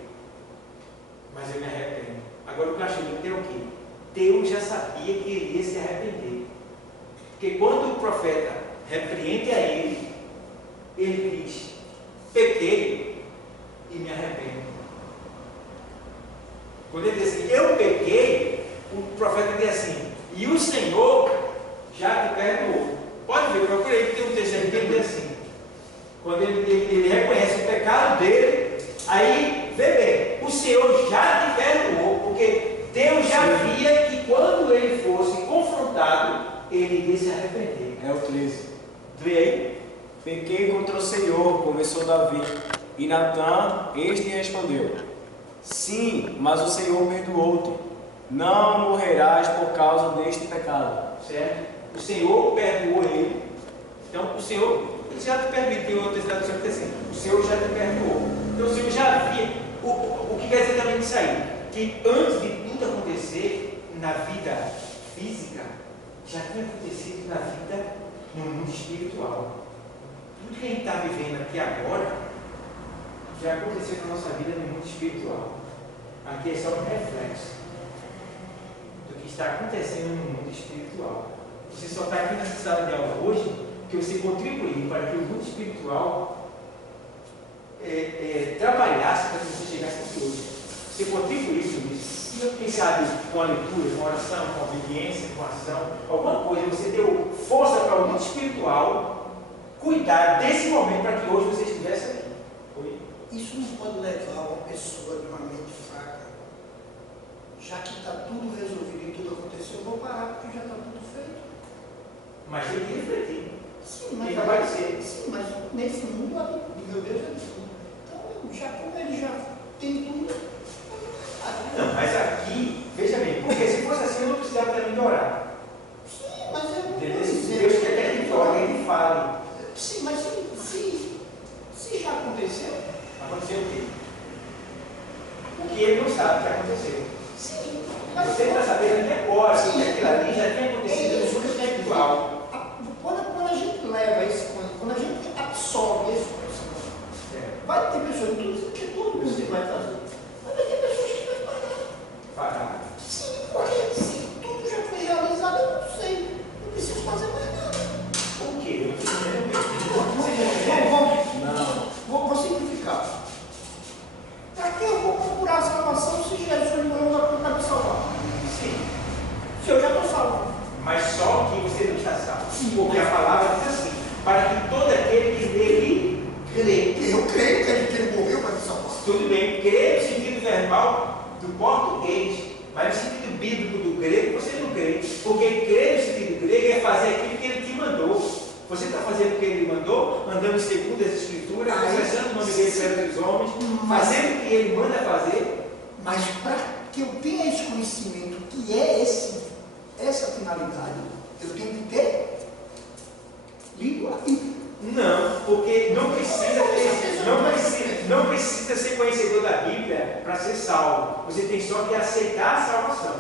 mas eu me arrependo. Agora o que eu achei lindo é o quê? Deus já sabia que ele ia se arrepender. Porque quando o profeta repreende a ele, ele diz: pequei e me arrependo. Quando ele diz assim, eu pequei, o profeta diz assim, e o Senhor já te perdoou. Pode ver, procurei que tem um texto aqui que ele diz assim, quando ele reconhece o pecado dele, aí, vê bem, o Senhor já te perdoou, porque Deus já via que quando ele fosse confrontado, ele iria se arrepender. É o 13. Vê aí. Pequei contra o Senhor, começou Davi. E Natã, este respondeu: sim, mas o Senhor perdoou-te. Não morrerás por causa deste pecado. Certo? O Senhor perdoou ele. Então, o Senhor já te permitiu, outra tradução que assim, o Senhor já te perdoou. Então, o Senhor já via. O que quer dizer também isso aí? Que antes de tudo acontecer na vida física, já tinha acontecido na vida no mundo espiritual. Tudo que a gente está vivendo aqui agora já aconteceu na nossa vida no mundo espiritual. Aqui é só um reflexo do que está acontecendo no mundo espiritual. Você só está aqui nessa sala de aula hoje porque você contribuiu para que o mundo espiritual trabalhasse para que você chegasse aqui hoje. Você contribuiu com isso. Quem sabe com a leitura, com a oração, com a obediência, com a ação, alguma coisa, você deu força para o mundo espiritual cuidar desse momento para que hoje você estivesse aqui. Foi? Isso não pode levar uma pessoa de uma mente fraca. Já que está tudo resolvido e tudo aconteceu, eu vou parar porque já está tudo feito. Mas tem que refletir. Sim, mas, sim, mas nesse mundo, meu Deus é tudo. Então, já como ele já tem tudo. Não, mas aqui, veja bem, porque se fosse assim eu não precisava também de orar. Sim, mas eu não Deus quer que a gente ore, que a gente fale. Sim, mas se já aconteceu. Aconteceu o quê? O que ele não sabe que aconteceu. Sim, mas você está sabendo até agora, sim, que aquilo ali já tinha acontecido no mundo espiritual. Quando a gente leva esse conhecimento, quando a gente absorve esse conhecimento, vai ter pessoas, que todo mundo vai fazer. Mas vai ter pessoas que vai parar. Sim, porque se tudo já foi realizado, eu não sei. Não preciso fazer mais nada. O quê? Vou simplificar. Para que eu vou procurar a salvação se Jesus morreu na cruz para me salvar? Sim. Se eu já estou salvo. Mas só que você não está salvo. Porque a palavra diz assim, para que todo aquele que nele crê. Eu creio que ele morreu para me salvar. Tudo bem, crer no sentido verbal do português, mas no sentido bíblico do grego, você não crê. Porque crer no sentido grego é fazer aquilo que ele te mandou. Você está fazendo o que ele mandou, andando segundo as escrituras, confessando o nome dele perante os homens, fazendo o que ele manda fazer. Mas para que eu tenha esse conhecimento, que é essa finalidade, eu tenho que ter lido a Bíblia. Não, porque não precisa ser conhecedor da Bíblia para ser salvo. Você tem só que aceitar a salvação.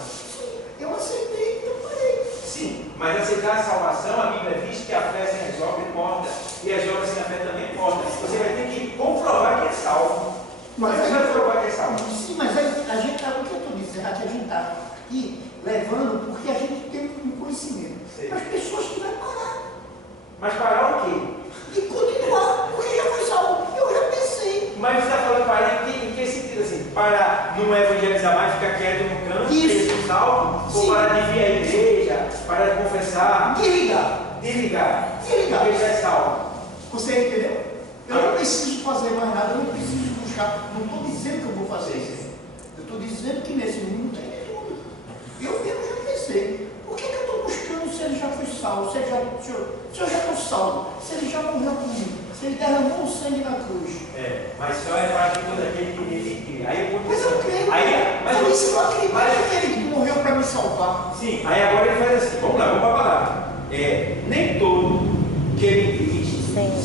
Eu aceitei, então parei. Sim, mas aceitar a salvação, a Bíblia diz que a fé sem as obras é morta. E as obras sem a fé também é morta. Você vai ter que comprovar que é salvo. Mas você vai comprovar que é salvo. Sim, mas a gente está, o que eu estou dizendo, aqui a gente está aqui levando porque a gente tem um conhecimento. Sim. As pessoas que vão parar. Mas parar o quê? E continuar, porque já foi salvo. Eu já pensei. Mas você está falando parar em que sentido assim? Parar não evangelizar mais, ficar quieto no canto, ser salvo? Sim. Ou parar de vir à igreja, parar de confessar? Desligar. Porque já é salvo. Você entendeu? Eu não preciso fazer mais nada, eu não preciso buscar buscar. Não estou dizendo que eu vou fazer isso. Eu estou dizendo que nesse mundo tem tudo. Eu mesmo já pensei. Por que eu estou buscando se ele já foi salvo? Se eu já estou salvo? Se ele já morreu comigo? Se ele derramou o sangue na cruz? Mas só é para todo aquele que nele crê. Aí eu Mas eu creio. Mas por isso eu acredito que ele morreu para me salvar. Sim, aí agora ele faz assim, vamos lá, vamos para a palavra. Nem todo que ele diz,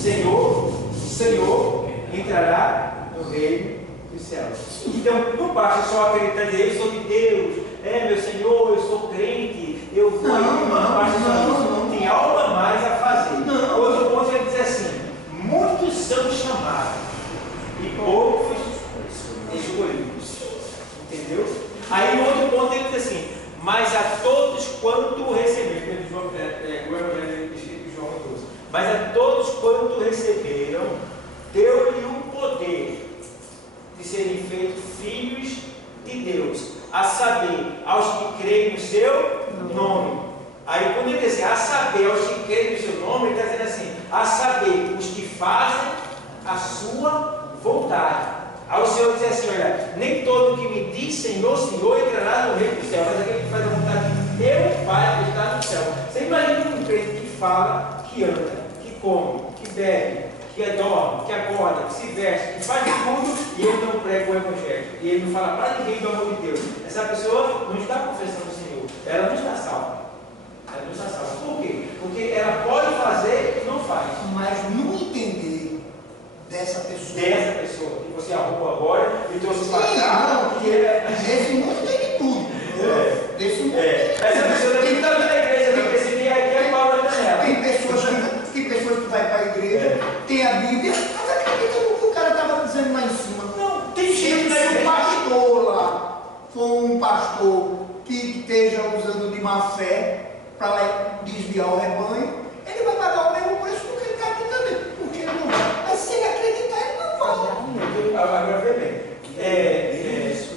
Senhor, Senhor, entrará no reino dos céus. Então, não basta só acreditar dizer, eu sou de Deus, meu Senhor, eu sou crente, eu vou. Não basta só isso. Tem algo a mais a fazer. Outro ponto ele diz assim, muitos são chamados e poucos escolhidos. Entendeu? Aí no outro ponto ele diz assim, mas a todos quanto receberam, o Evangelho escrito de João 12, mas a todos quanto receberam, deu-lhe o poder de serem feitos filhos de Deus, a saber, aos que creem no seu nome. Aí quando ele diz assim, a saber, aos que creem no seu nome, ele está dizendo assim, a saber, os que fazem a sua vontade. Aí o Senhor diz assim, olha, nem todo que me diz Senhor, Senhor, entrará no reino do céu, mas aquele que faz a vontade de meu Pai que está no céu. Você imagina um crente que fala, que anda, que come, que bebe, que dorme, que acorda, que se veste, que faz tudo, e ele não prega o Evangelho, e ele não fala para ninguém do amor de Deus. Essa pessoa não está confessando o Senhor, ela não está salva. Ela não está salva. Por quê? Porque ela pode fazer e não faz. Mas no entender dessa pessoa que você arrumou agora e trouxe para cá, porque nesse mundo tem de tudo. Desse mundo essa pessoa tem que estar na igreja, porque esse dia aqui é Paulo da janela. Tem pessoas que vai para a igreja, tem a Bíblia, mas acredita no que o cara estava dizendo lá em cima. Não, tem gente na Se igreja. o pastor lá for um pastor que esteja usando de má fé para desviar o rebanho, ele vai pagar o mesmo preço do que ele está acreditando. Porque ele não vai. Mas se ele acreditar, ele não vai. Agora vê bem.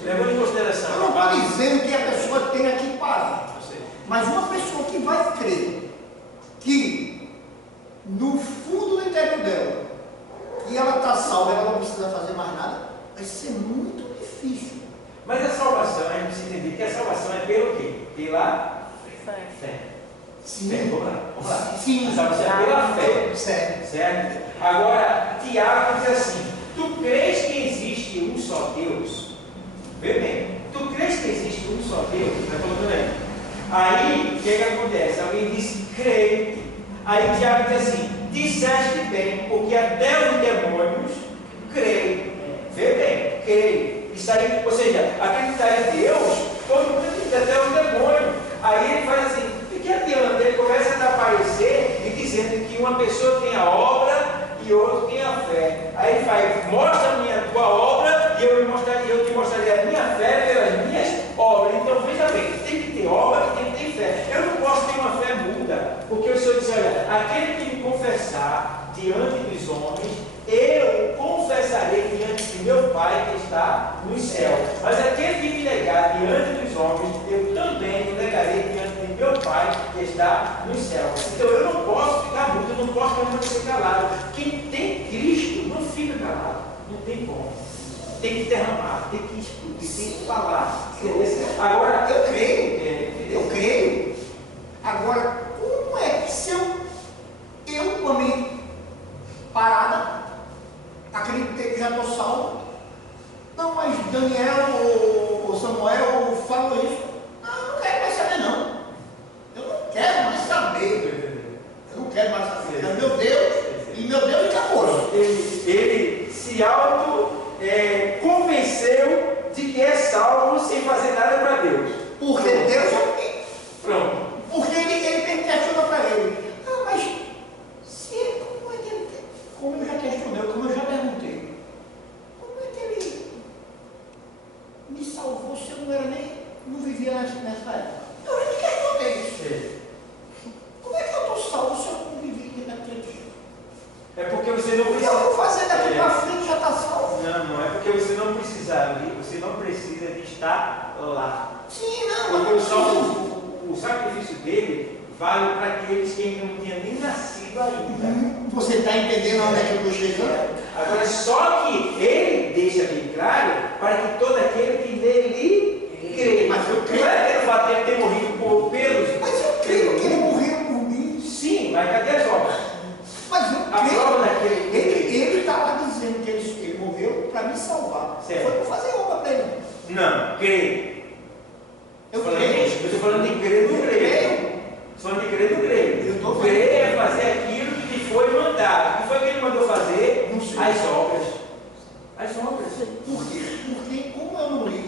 Levando em consideração. Eu não estou dizendo que a pessoa tenha que parar. Mas uma pessoa que vai crer que no fundo do interior dela, que ela está salva, ela não precisa fazer mais nada, vai ser muito difícil. Mas a salvação, a gente precisa entender que a salvação é pelo quê? Pela fé. Sim. Vamos lá. Sim. A salvação é pela fé. Certo. Agora, Tiago diz assim, tu crês que existe um só Deus? Vê bem, tu crês que existe um só Deus? Está colocando aí. Aí, o que acontece? Alguém disse, creio. Aí Tiago diz assim, disseste bem, porque até os demônios creem. Vê bem, creio. Isso aí, ou seja, acreditar em Deus, todo mundo acredita, até os demônios. Aí ele faz assim, o que adianta? Ele começa a aparecer e dizendo que uma pessoa tem a obra e outro tem a fé. Aí ele faz, mostra-me a tua obra e eu te mostraria a minha fé pelas minhas obras. Então veja bem, tem que ter obra e tem que ter fé. Eu não posso ter uma fé muda, porque o Senhor diz, olha, aquele que me confessar diante dos homens, eu confessarei diante de meu Pai que está no céu. Mas aquele que me negar diante dos homens, eu também o negarei diante de meu Pai que está no céu. Então eu não posso ficar mudo, eu não posso permanecer calado. Quem tem Cristo não fica calado, não tem como. Tem que derramar, tem que escutar, tem que falar. Agora, Eu creio. Agora, como é que se eu com a minha parada, acreditei que já estou salvo? Não, mas Daniel ou Samuel falou isso. Não, eu não quero mais saber não. Eu não quero mais saber. Eu não quero mais saber. É meu Deus, e meu Deus acabou. Ele se convenceu de que é salvo sem fazer nada para Deus. Porque Deus é. Pronto. Porque ele questiona para ele. Ah, mas como é que ele. Como eu já questionei, como eu já perguntei. Como é que ele me salvou se eu não vivia nessa época? Eu já te questionei isso. Como é que eu estou salvo se eu não vivi naquele dia? É porque você não O que precisa. eu vou fazer daqui para frente já está salvo? Não é porque você não precisa de estar lá. Sim, não. Porque o sacrifício dele vale para aqueles que ainda não tinham nem nascido sentido aí. Você está entendendo onde é que eu estou chegando? Agora, só que ele deixa bem claro para que todo aquele que nele crê. Mas eu creio. Não é pelo fato de ele ter morrido por pelos. Mas eu creio que ele morreu por mim. Sim, mas cadê as obras? Mas eu A creio. prova daquele. Ele está lá dizendo que ele morreu para me salvar. Certo. Foi para fazer obra para ele. Não, crê. Eu Falando creio. nisso, eu estou falando de crer do grego. Estou falando de crer do grego. Eu estou falando. Crer é fazer aquilo que lhe foi mandado. O que foi que ele mandou fazer? Não sei. As obras. As obras. Por quê? Porque como eu não li,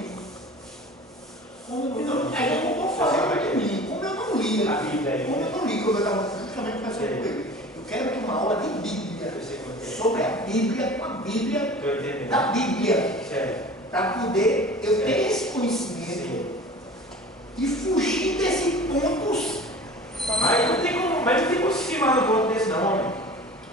aí eu não estou falando de mim, como eu não li A Bíblia. como eu não li, como eu estava justamente pensando com ele, eu quero ter uma aula de Bíblia, sobre a Bíblia, com a Bíblia Estou entendendo. da Bíblia, Certo. para poder eu ter esse conhecimento e fugir desse ponto. Mas não tem como se firmar no ponto desse não, homem.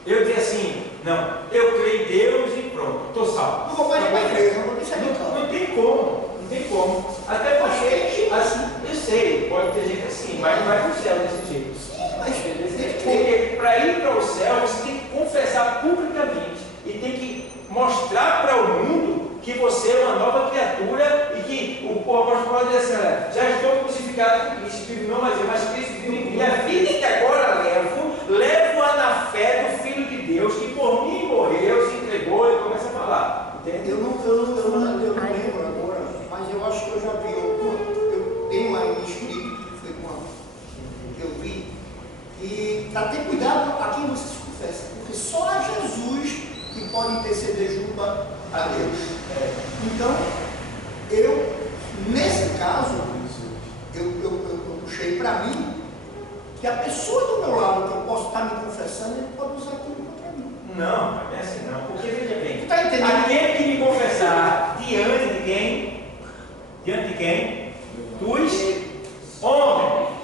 Eu dizer assim, não, eu creio em Deus e pronto, estou salvo. Não vou mais para a igreja, não vou deixar de Não tem como, não tem como. Até porque, assim, eu sei, pode ter gente assim, mas não vai para o céu desse jeito. Sim, mas Porque para ir para o céu, você tem que confessar publicamente e tem que mostrar para o mundo que você é uma nova criatura e que o apóstolo Paulo diz assim, olha, já estou crucificado com Cristo, vivo não mais eu, mas Cristo vive em mim. A vida que agora levo-a na fé do Filho de Deus, que por mim morreu, se entregou e começa a falar. Entende? eu não lembro agora, mas eu acho que eu já vi, eu tenho aí escrito, que foi quando eu vi, e para ter cuidado a quem você se confessa, porque só a Jesus que pode interceder junto a Deus. Então, nesse caso, eu puxei para mim que a pessoa do meu lado que eu posso estar me confessando, ele pode usar tudo contra mim. Não, não é assim não, porque veja bem, Tu está entendendo? aquele que me confessar diante de quem? Diante de quem? Dos homens.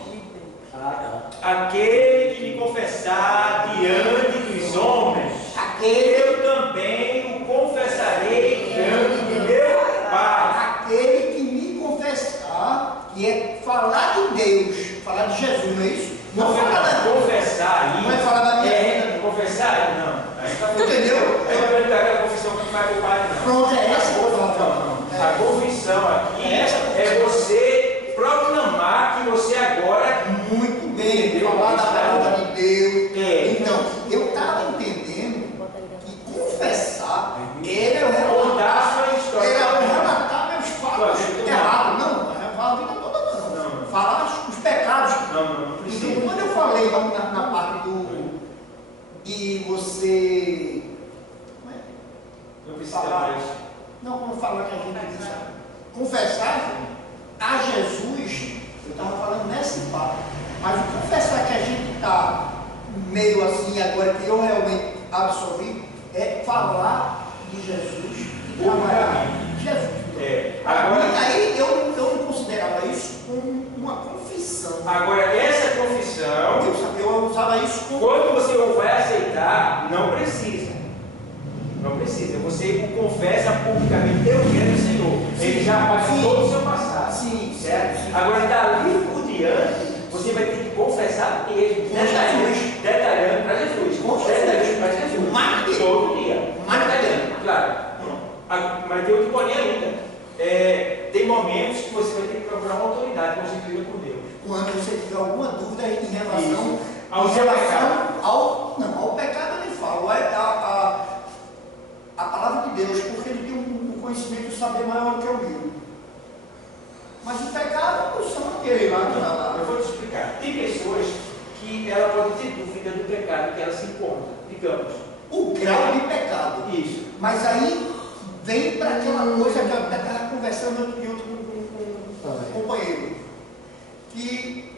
Aquele que me confessar diante dos homens, eu também o confessarei diante de meu Pai. Aquele que me confessar, que é falar de Deus, falar de Jesus, não é isso? Não falar da confessar aí. Não é falar da minha vida. Confessar aí, não. Aí tá Entendeu? Aí vai perguntar aquela confissão que não vai para o Pai, não. Pronto, é essa que eu vou falar. Não. A confissão aqui é você proclamar que você agora Muito bem, falar da palavra de Deus. Então, eu estava entendendo que confessar era o contar a sua história. era relatar meus fatos errados. Não falar a vida toda, não. Falar os pecados. Não Então, precisa. quando eu falei na parte de você. Não precisa mais. Não, quando eu falo que a gente precisa confessar a Jesus, eu estava falando nessa parte. Mas o confessar que a gente está meio assim agora, que eu realmente absolvi, é falar de Jesus e trabalhar de Jesus. Agora, E aí eu não considerava isso como uma confissão. agora, essa confissão, Eu usava isso como. quando você o vai aceitar, não precisa. Não precisa. Você o confessa publicamente. Eu quero o Senhor. Ele já apaga todo o seu passado. Sim, Certo? Agora, dali por diante, você vai ter que confessar mesmo. Com Jesus. Detalhando para Jesus. Com Detalhando para Jesus. Mais Todo dia. Mais detalhando, claro. Mas tem outro porém ainda. Tem momentos que você vai ter que procurar uma autoridade constituída por Deus. Quando você tiver alguma dúvida em relação ao seu pecado. Ao pecado ele fala, a palavra de Deus, porque ele tem um conhecimento e saber maior do que o meu. Mas o pecado não são aquele lá. Eu vou te explicar. Tem pessoas que ela pode ter dúvida do pecado que ela se encontra. Digamos. O grau de pecado. Isso. Mas aí vem para aquela coisa que eu estava conversando outro dia com um companheiro. Que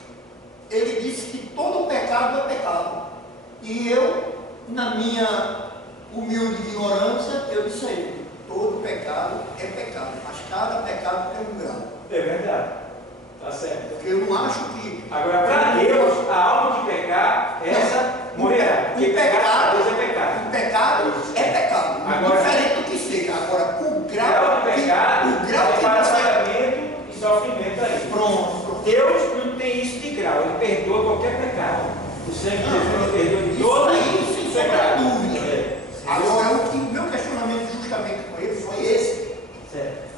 ele disse que todo pecado é pecado. E eu, na minha humilde ignorância, eu disse a ele, todo pecado é pecado, mas cada pecado tem um grau. É verdade. Tá certo. Porque eu não acho que. Agora, para Deus, a alma que pecar, essa morrerá. Porque pecado, Deus é pecado. O pecado é pecado. Agora, diferente do que seja. Agora, o grau de pecado é para pagamento e sofrimento aí. Pronto. Deus não tem isso de grau. Ele perdoa qualquer pecado. O sangue de Jesus nos perdoa de todas sombra de dúvida. Agora, o meu questionamento justamente com ele foi esse. Certo.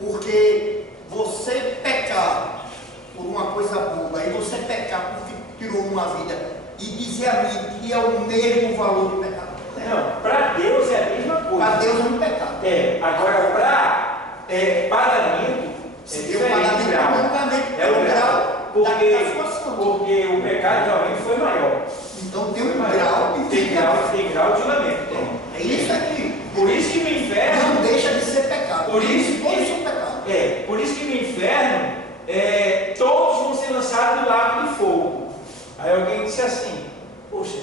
Porque você pecar por uma coisa boa, e você pecar porque tirou uma vida, e dizer a mim que é o mesmo valor do pecado. Não, para Deus é a mesma coisa. Para Deus é um pecado. Agora para pagamento, Se eu pagar de grau, é o grau. da Porque o pecado realmente foi maior. Então tem um grau e Tem grau de julgamento. É isso aqui. Por isso que no inferno. Não deixa de ser pecado. Por isso todos são pecado. Por isso que no inferno todos vão ser lançados no lago de fogo. Aí alguém disse assim: poxa,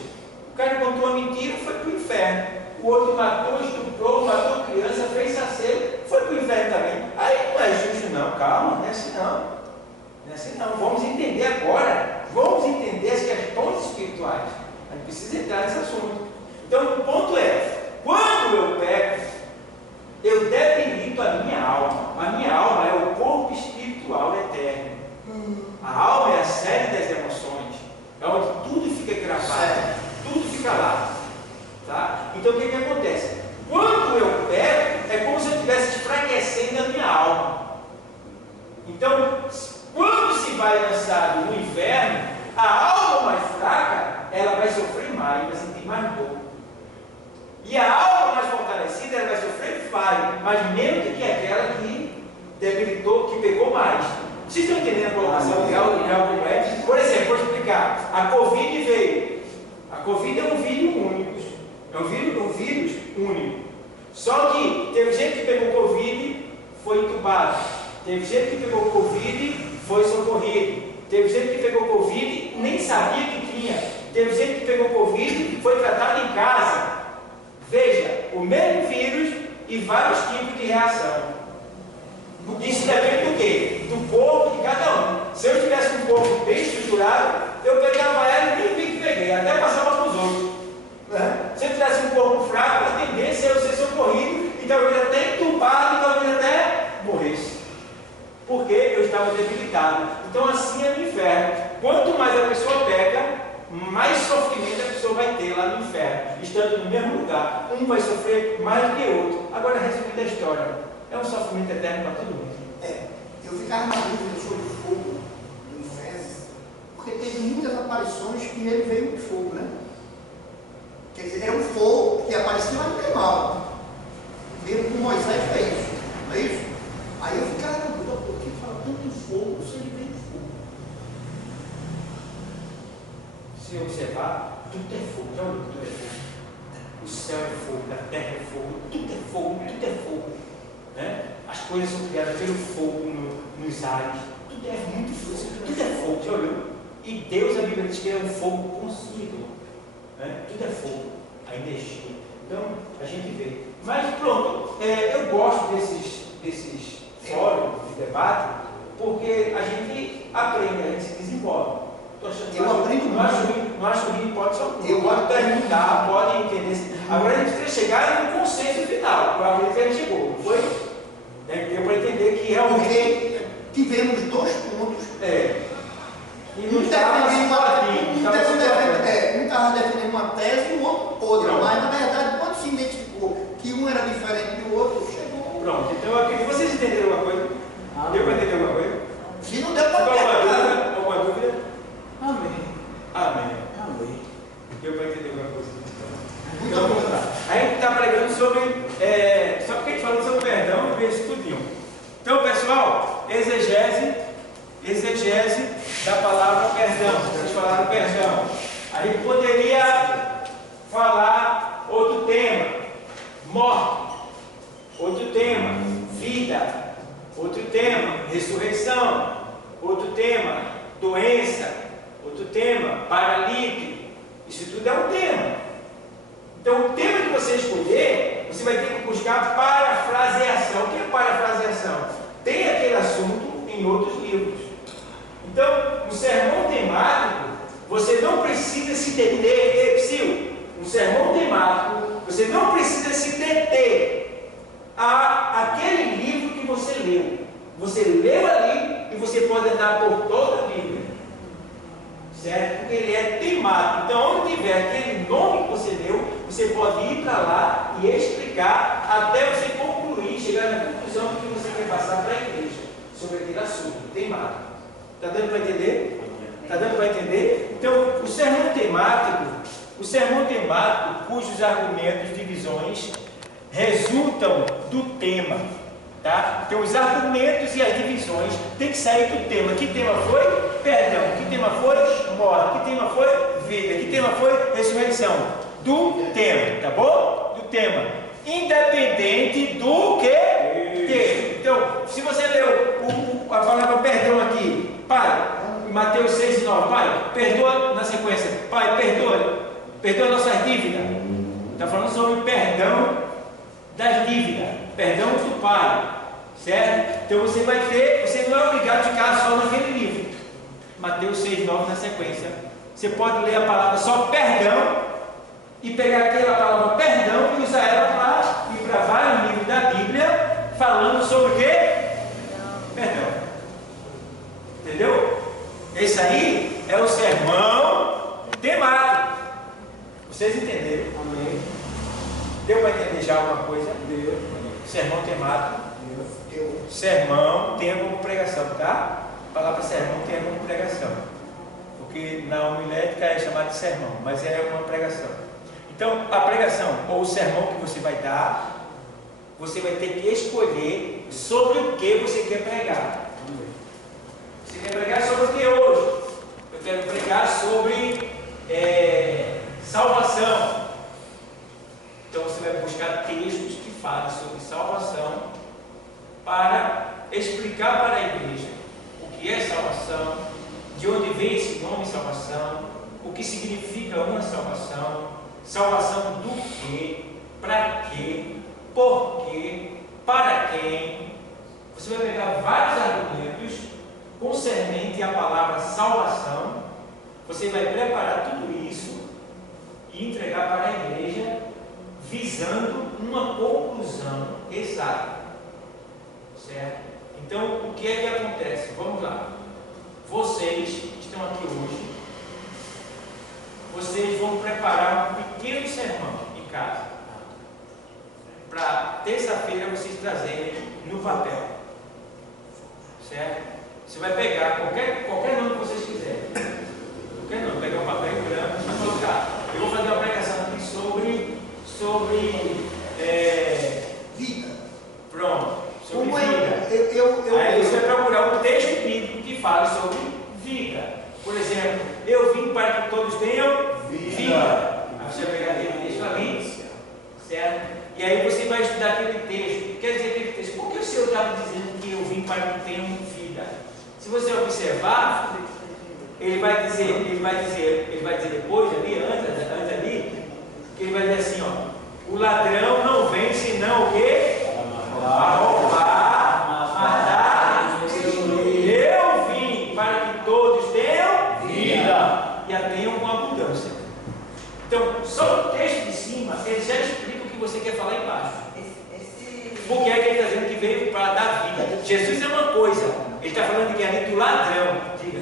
o cara contou uma mentira, foi para o inferno. O outro matou, estuprou, matou criança, fez saceiro, foi para o inferno também. Aí não é justo, não. Calma, não é assim não. Não é assim não. Vamos entender agora. Vamos entender as questões espirituais. A gente precisa entrar nesse assunto. Então o ponto é: quando eu peco, eu debilito a minha alma. A minha alma é o corpo espiritual eterno. A alma é a sede das emoções. É onde tudo fica gravado, tudo fica lá. Tá? Então o que acontece? Quando eu peco, é como se eu estivesse enfraquecendo a minha alma. Então, quando se vai lançado no inferno, a alma mais fraca, ela vai sofrer mais, vai sentir mais dor. E a alma mais fortalecida, ela vai sofrer mais menos do que aquela que debilitou, que pegou mais. Vocês estão entendendo a colocação real como é? Por exemplo, vou explicar. A Covid veio. A Covid é um vírus único. É um vírus único. Só que teve gente que pegou Covid, foi entubado. Teve gente que pegou Covid, foi socorrido. Teve gente que pegou Covid, nem sabia que tinha. Teve gente que pegou Covid, foi tratado em casa. Veja, o mesmo vírus e vários tipos de reação. Isso depende do quê? Do corpo de cada um. Se eu tivesse um corpo bem estruturado, eu pegava ela e nem vi que peguei, até passava para os outros. Se eu tivesse um corpo fraco, a tendência é eu ser socorrido e talvez até entubado e talvez até morresse. Porque eu estava debilitado. Então assim é no inferno. Quanto mais a pessoa peca, mais sofrimento a pessoa vai ter lá no inferno, estando no mesmo lugar. Um vai sofrer mais do que o outro. Agora, resumindo a história, é um sofrimento eterno para todo mundo. Eu ficava na dúvida sobre o fogo do inferno, porque teve muitas aparições que ele veio de fogo, né? Quer dizer, era um fogo que aparecia lá no animal. Veio com Moisés, é isso, não é isso? Aí eu ficava na dúvida, por que fala tanto em fogo se ele veio de fogo? Se observar, tudo é fogo, já olhou, tudo é fogo. O céu é fogo, a terra é fogo, tudo é fogo, tudo é fogo. Né? As coisas são criadas pelo fogo nos ares, tudo é muito fogo, tudo é fogo, já olhou? E Deus, a Bíblia diz que é um fogo consumidor. Né? Tudo é fogo, a energia. Então, a gente vê. Mas pronto, eu gosto desses fóruns de debate, porque a gente aprende, a gente se desenvolve. Eu aprendo não acho ruim, pode ser algum. Pode perguntar, pode entender. Agora a gente precisa chegar no consenso final. A gente chegou, não foi? Deu para entender que realmente. Porque tivemos dois pontos. E não estava um estava defendendo uma tese e o outro outra. Mas na verdade, quando se identificou que um era diferente do outro, chegou. Pronto, então eu acredito. Vocês entenderam alguma coisa? Deu para entender alguma coisa? Se não deu para entender. Alguma dúvida? Amém. Amém. Amém. Deu para entender alguma coisa? Muito bom. A gente está pregando sobre. Só porque a gente falou sobre perdão, eu vejo isso tudinho. Então, pessoal, exegese da palavra perdão. Vocês falaram perdão. A gente poderia falar outro tema: morte. Outro tema: vida. Outro tema: ressurreição. Outro tema: doença. Outro tema: paralítico. Isso tudo é um tema. Então, o tema que você escolher, você vai ter que buscar parafraseação. O que é parafraseação? Tem aquele assunto em outros livros. Então, no sermão temático, você não precisa se deter, Psyu. No sermão temático, você não precisa se deter àquele livro que você leu. Você leu ali e você pode andar por toda a Bíblia. certo? Porque ele é temático. Então, onde tiver aquele nome que você deu, você pode ir para lá e explicar até você concluir, chegar na conclusão do que você quer passar para a igreja sobre aquele assunto temático. Está dando para entender? Está dando para entender? Então, o sermão temático, cujos argumentos, divisões, resultam do tema. Tá? Então, os argumentos e as divisões têm que sair do tema. Que tema foi? Perdão. Que tema foi? Morte. Que tema foi? Vida. Que tema foi? Ressurreição. Do tema, tá bom? Do tema. Independente do que ter. Então, se você leu a palavra perdão aqui, Pai, Mateus 6:9, Pai, perdoa na sequência. Pai, perdoa nossas dívidas. Está falando sobre perdão das dívidas, perdão do Pai, certo? Então você não é obrigado a ficar só naquele livro. Mateus 6:9 na sequência. Você pode ler a palavra só perdão e pegar aquela palavra perdão e usar ela para ir para vários livros da Bíblia falando sobre o quê? Perdão. Entendeu? Esse aí é o sermão temático. Vocês entenderam? Amém. Deu para entender já alguma coisa? Deu. Sermão temático? Deu. Sermão tem como pregação, tá? A palavra sermão tem como pregação. Porque na homilética é chamado de sermão, mas é uma pregação. Então, a pregação ou o sermão que você vai dar, você vai ter que escolher sobre o que você quer pregar. Você quer pregar sobre o que hoje? Eu quero pregar sobre salvação. Então você vai buscar textos que falem sobre salvação para explicar para a igreja o que é salvação, de onde vem esse nome salvação, o que significa uma salvação, salvação do quê, para quê, por quê, para quem. Você vai pegar vários argumentos concernente à palavra salvação, você vai preparar tudo isso e entregar para a igreja visando uma conclusão exata, certo? Então, o que é que acontece? Vamos lá. Vocês que estão aqui hoje, vocês vão preparar um pequeno sermão em casa, para terça-feira vocês trazerem no papel, certo? Você vai pegar qualquer nome que vocês quiserem, qualquer nome, pegar um papel branco e colocar. Eu vou fazer uma pregação aqui sobre vida. Pronto, sobre Como vida. Aí você vai procurar um texto bíblico que fale sobre vida. Por exemplo, eu vim para que todos tenham vida. Aí você vai pegar aquele texto ali, certo? E aí você vai estudar aquele texto. Quer dizer, aquele texto, por que o Senhor estava dizendo que eu vim para que tenham vida? Se você observar, ele vai dizer depois ali, antes ali, que ele vai dizer assim, ó, o ladrão não vem senão o quê? A roubar, matar, destruir. Eu vim para que todos tenham vida e a tenham com abundância. Então, só o texto de cima, ele já explica o que você quer falar embaixo. Porque é que ele está dizendo que veio para dar vida. Jesus é uma coisa, ele está falando que é do ladrão. Diga.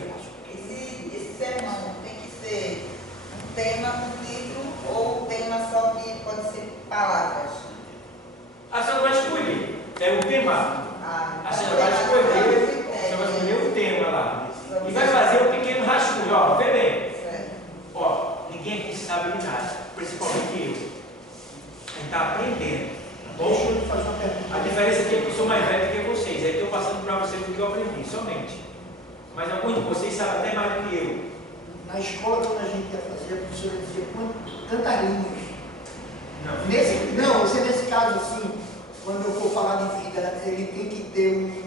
Esse sermão tem que ser um tema, um livro, ou um tema só que pode ser palavras? A senhora vai escolher. É um tema. A senhora vai escolher o tema lá. E vai fazer um pequeno rascunho. Ó, vê bem. Ó, ninguém aqui sabe de nada, principalmente eu. A gente está aprendendo. Bom, a diferença aqui é que eu sou mais velho do que vocês. Aí estou passando para vocês o que eu aprendi, somente. Mas alguns de vocês sabem até mais do que eu. Na escola, quando a gente ia fazer, a professora dizia tantas linhas. Nesse caso, assim, quando eu for falar de vida, ele tem que ter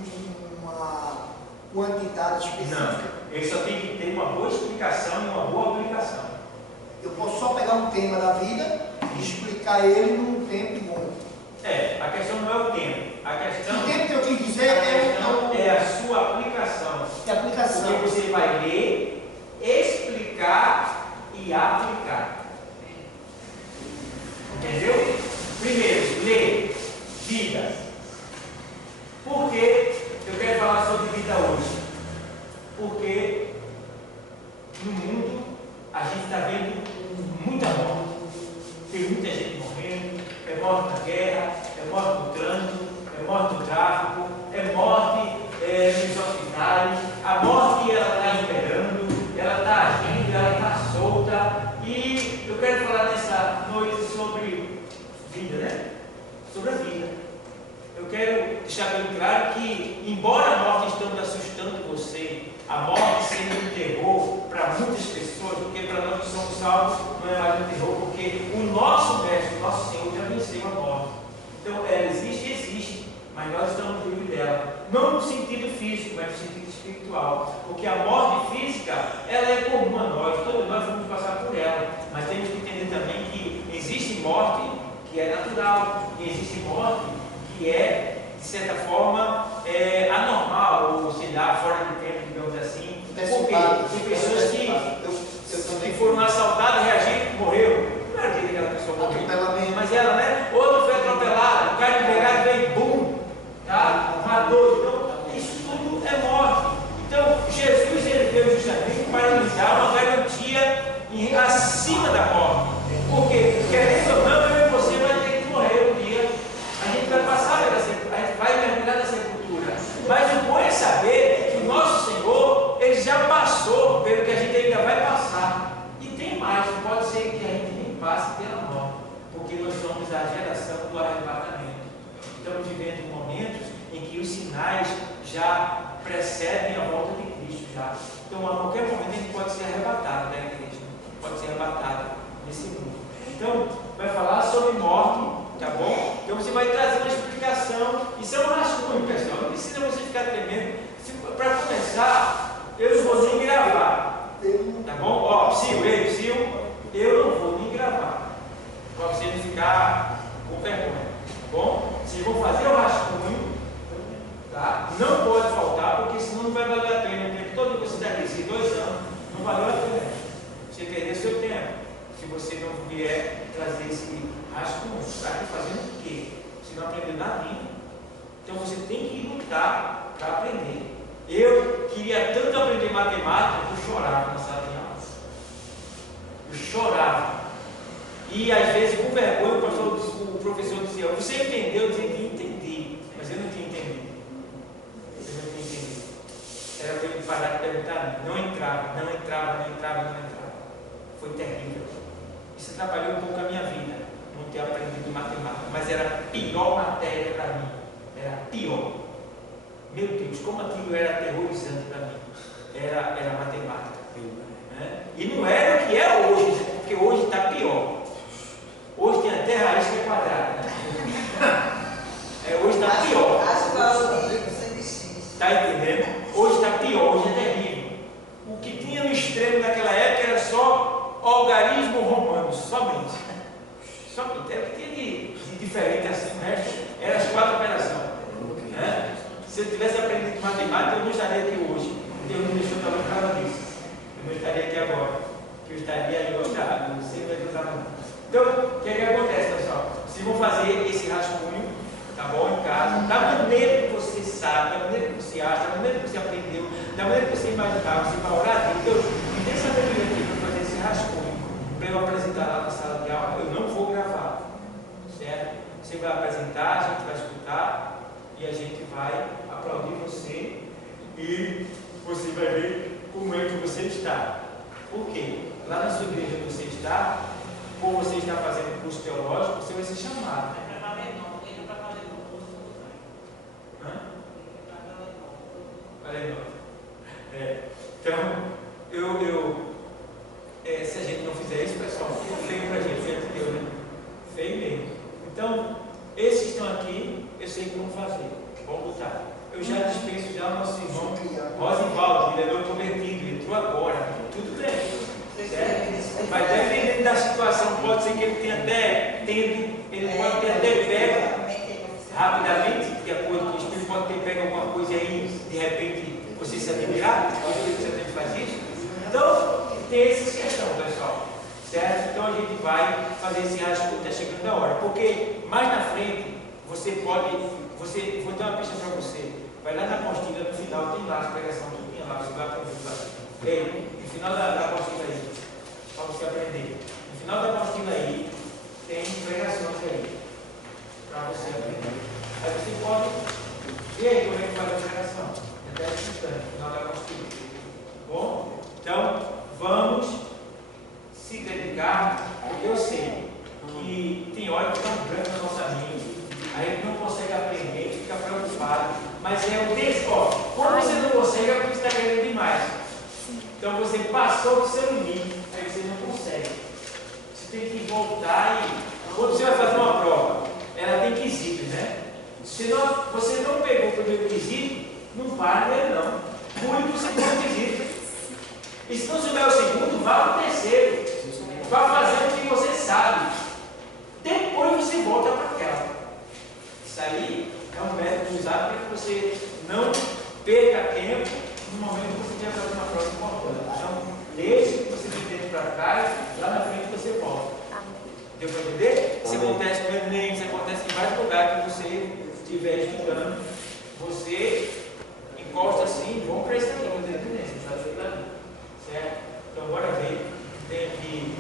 uma quantidade específica. Não, ele só tem que ter uma boa explicação e uma boa aplicação. Eu posso só pegar um tema da vida e explicar ele num tempo bom. A questão não é o tempo. A questão, o tempo que eu quis dizer é a sua aplicação. É a aplicação. Porque você vai ler, explicar e aplicar. Entendeu? Primeiro, ler vida. Por que eu quero falar sobre vida hoje? Porque no mundo sentido espiritual. Porque a morte física, ela é comum a nós, todos nós vamos passar por ela. Mas temos que entender também que existe morte que é natural, e existe morte que é, de certa forma, anormal, ou sei lá, fora de tempo, digamos assim. Porque tem pessoas que foram assaltadas, reagiram e morreram. Não era que aquela pessoa morreu, mas ela, né? Outra foi atropelada, o cara liberado veio, bum, tá? Matou. Então, isso tudo é morte. Então, Jesus ele veio justamente para nos dar uma garantia acima da morte. Porque, querendo ou não, eu e você vai ter que morrer um dia. A gente vai passar pela sepultura, a gente vai mergulhar na sepultura. Mas o bom é saber que o nosso Senhor, ele já passou pelo que a gente ainda vai passar. E tem mais, pode ser que a gente nem passe pela morte, porque nós somos a geração do arrebatamento. Estamos vivendo momentos em que os sinais já precedem a volta de Cristo já. Então, a qualquer momento a gente pode ser arrebatado da igreja, pode ser arrebatado nesse mundo. Então, vai falar sobre morte, tá bom? Então você vai trazer uma explicação. Isso é um rascunho, pessoal. Não precisa você ficar tremendo. Para começar, eu não vou nem gravar. Tá bom? Ó, Sil, eu não vou nem gravar. Para você não ficar com vergonha. Tá bom? Vocês vão fazer o rascunho, tá? Não pode faltar, porque senão não vai valer a pena. O tempo todo que você está aqui, esses 2 anos, não valeu a pena. Você perder seu tempo. Se você não vier trazer esse rascunho, está aqui fazendo o quê? Você não aprendeu nada. Então você tem que lutar para aprender. Eu queria tanto aprender matemática que eu chorava na sala de aula. Eu chorava. E às vezes, com vergonha, o professor dizia: você entendeu? Eu dizia que entendi, mas eu não tinha entendido. Era para ele parar de perguntar, não entrava. Foi terrível. Isso atrapalhou um pouco a minha vida, não ter aprendido matemática, mas era a pior matéria para mim. Era pior. Meu Deus, como aquilo era aterrorizante para mim. Era matemática. Né? E não era o que é hoje, porque hoje está pior. Hoje tem até raiz que é quadrada. Né? Hoje está pior. Está entendendo? Hoje está pior, hoje é terrível. O que tinha no extremo naquela época era só algarismo romano, somente. Era o que tinha de diferente assim, o resto eram as 4 operações. Né? Se eu tivesse aprendido matemática, eu não estaria aqui hoje. Deus me deixou também por causa disso. Eu não estaria aqui agora. Que eu estaria em outra área, não sei onde eu estava. Então, o que acontece, pessoal? Vocês vão fazer esse rascunho, tá bom? Em casa, da maneira que você sabe, da maneira que você acha, da maneira que você aprendeu, da maneira que você imaginava, você vai orar a Deus. Me dê sabedoria aqui para fazer esse rascunho, para eu apresentar lá na sala de aula. Eu não vou gravar, certo? Você vai apresentar, a gente vai escutar e a gente vai aplaudir você e você vai ver como é que você está. Por quê? Lá na sua igreja que você está, ou você está fazendo curso teológico, você vai ser chamado. Então, se a gente não fizer isso, pessoal, fica feio para a gente, diante de Deus, né? Feio mesmo. Então, esses que estão aqui, eu sei como fazer. Vamos lutar. Eu já dispenso já o nosso irmão Rosivaldo, ele é meu convertido, ele entrou agora. Tudo bem. Certo? Mas dependendo da situação, pode ser que ele tenha até ele pode ter até pego rapidamente, de acordo com o Espírito, pode ter pego alguma coisa aí, de repente você se admirar, o Espírito Santo faz isso. Então, tem essa questão, pessoal. Certo? Então a gente vai fazer esse rascunho, está chegando a hora. Porque mais na frente, você pode, vou dar uma pista para você. Vai lá na apostila, no final tem lá a pregação, tudo lá, você vai aprender lá. Ei, no final da apostila aí, para você aprender. No final da apostila aí, tem pregações aí, para você aprender. Aí você pode ver como é que faz a pregação. Até esse instante, no final da apostila. Bom? Então, vamos se dedicar, porque eu sei que tem hora que está um branco na nossa mente, a gente não consegue aprender, fica preocupado, mas é o texto, ó, quando você não consegue é porque você está querendo demais. Então você passou do seu limite, aí você não consegue. Você tem que voltar e, quando você vai fazer uma prova, ela tem quesitos, né? Se você não pegou o primeiro quesito, não para nele não. no momento que você quer fazer uma prova importante. Então, desde que você vem dentro para trás, lá na frente você volta. Deu para entender? Isso acontece no Enem, isso acontece em vários lugares que você estiver estudando. Você encosta assim, vamos para esse aqui, não tem tendência, está estudando. Certo? Então, bora ver. Tem aqui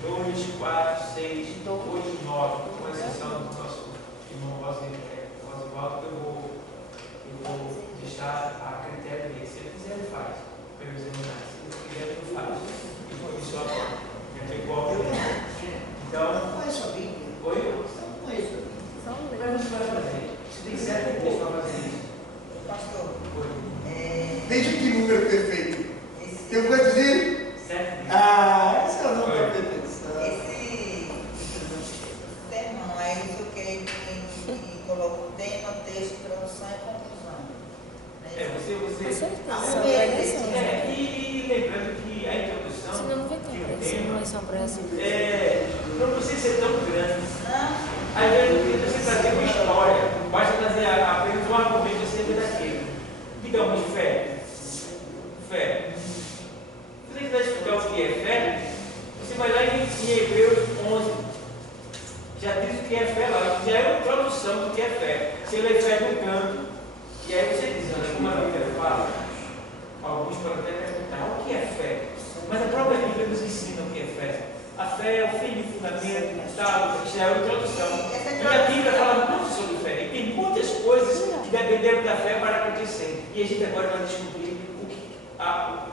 2, 4, 6, 8, 9, com exceção do nosso irmão Oswaldo, eu vou deixar a critério dele. Se ele quiser, ele faz. Para eu examinar. Se ele quiser, ele faz. E foi isso agora. É igual eu. Então, Não conheço a Bíblia. oi? Não conheço a Bíblia. Como é que você vai fazer? Você tem 7 dias para fazer isso. Pastor, Veja que número perfeito. Eu vou dizer. 7 dias. Ah, esse é o número da perfeição. esse sermão aí eu creio que coloca o tema, texto, introdução e conclusão. Você. São pregações. E lembrando que a introdução. Senão não vai ter pregação, mas são pregações. Não precisa ser tão grande. Não? Às vezes você trazer uma história, basta trazer apenas um argumento acerca daquilo. Digamos, fé. Fé. Se você quiser explicar o que é fé, você vai lá em Hebreus 11. Já diz o que é fé lá, já é uma introdução do que é fé. Você lê fé no canto, e aí você diz, olha, como a Bíblia fala, alguns podem até perguntar, o que é fé? Mas a própria Bíblia nos ensina o que é fé. A fé é o fim de fundamento, tal, já é uma introdução. E a Bíblia fala muito sobre fé. E tem muitas coisas que dependeram da fé para acontecer. E a gente agora vai descobrir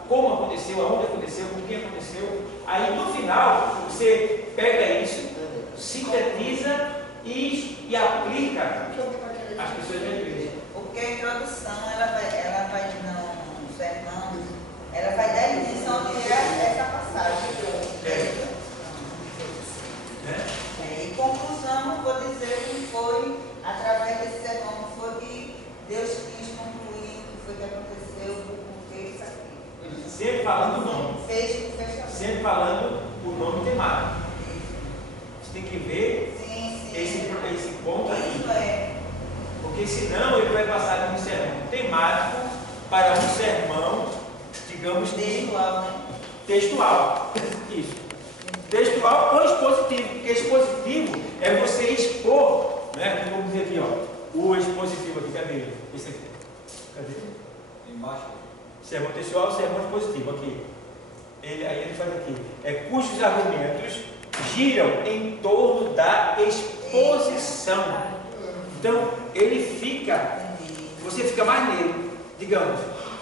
como aconteceu, aonde aconteceu, com quem aconteceu. Aí no final, você pega isso, sintetiza e aplica às pessoas da igreja. Porque a introdução, ela vai no sermão, ela vai dar início onde é essa passagem. E conclusão, vou dizer que foi através desse sermão que foi que Deus quis concluir o que foi que aconteceu, porque isso aqui. Sempre falando o nome. Sempre falando o nome temático. Você tem que ver esse ponto aqui. Isso é. Porque senão ele vai passar de um sermão temático para um sermão, digamos, Textual, né? Textual. Isso. Textual ou expositivo, porque expositivo é você expor, né? Vamos dizer aqui, ó, o expositivo aqui, cadê ele? Esse aqui. Cadê? Embaixo. Sermão textual, sermão expositivo, aqui. Aí ele faz aqui. Cujos argumentos giram em torno da exposição. Então, ele fica, você fica mais nele. Digamos,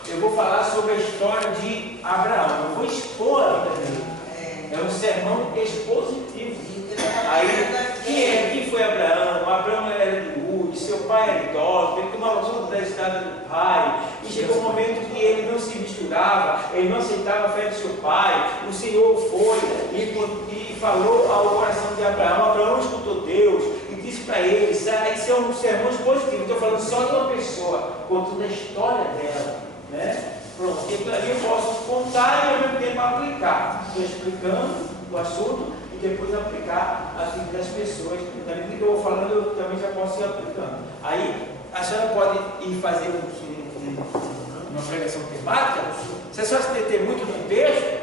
eu vou falar sobre a história de Abraão, eu vou expor a vida dele. É um sermão expositivo. Aí, quem foi Abraão? Abraão era de Ur, seu pai era idólatra, ele tomava conta da estrada do pai. E chegou um momento que ele não se misturava, ele não aceitava a fé do seu pai. O Senhor foi e falou ao coração de Abraão. Abraão escutou Deus e disse para ele: isso é um sermão expositivo. Estou falando só de uma pessoa, contando a história dela, né? Pronto, e ali eu posso contar e ao mesmo tempo aplicar. Estou explicando o assunto e depois aplicar a vida das pessoas. Na medida que eu vou falando, eu também já posso ir aplicando. Aí, a senhora pode ir fazer uma pregação temática, se a senhora se deter muito no texto,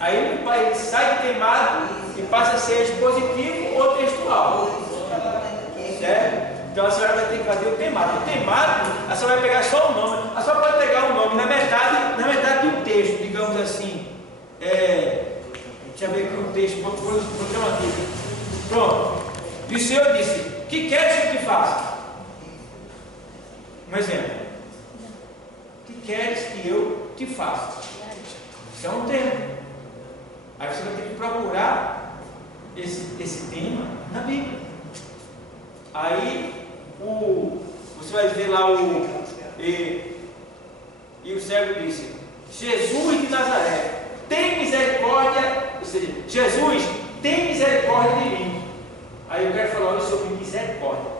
aí ele sai de temático e passa a ser expositivo ou textual. Certo? Então a senhora vai ter que fazer o temático. O temático, a senhora vai pegar só o nome. A senhora pode pegar o nome na metade do texto, digamos assim. Deixa eu ver aqui o texto, vou ter uma aqui. Pronto. E o Senhor disse: que queres que eu te faça? Um exemplo. Que queres que eu te faça? Isso é um tema. Aí você vai ter que procurar esse tema na Bíblia. Aí você vai ver lá e o servo disse: Jesus de Nazaré, tem misericórdia. Ou seja, Jesus, tem misericórdia de mim. Aí eu quero falar hoje sobre misericórdia.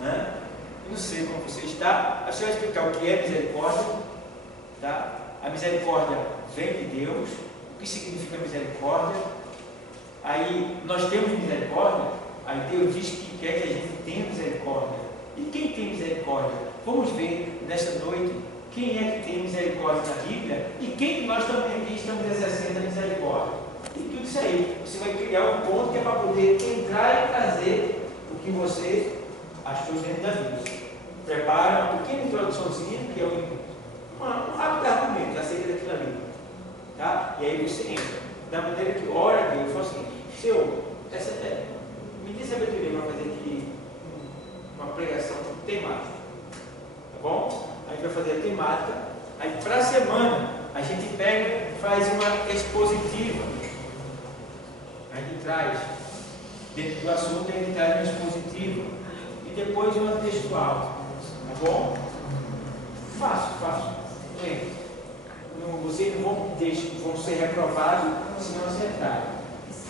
Né? Eu não sei como você está. A senhora vai explicar o que é misericórdia. Tá? A misericórdia vem de Deus. O que significa misericórdia? Aí nós temos misericórdia. Aí Deus diz que quer que a gente tenha misericórdia. E quem tem misericórdia? Vamos ver nesta noite quem é que tem misericórdia na Bíblia e quem nós também aqui estamos exercendo a misericórdia. E tudo isso aí. Você vai criar um ponto que é para poder entrar e trazer o que você achou dentro da Bíblia. Prepara uma pequena introduçãozinha, que é um rápido argumento acerca daquilo ali. Tá? E aí você entra. Da maneira que ora a Deus, fala assim, Senhor, me diz sabedoria para fazer aqui uma pregação temática. Tá bom? A gente vai fazer a temática. Aí para a semana a gente pega, faz uma expositiva. A gente traz, dentro do assunto, a gente traz uma expositiva. E depois uma textual. Tá bom? Fácil. Vocês não vão ser reprovados se não acertarem.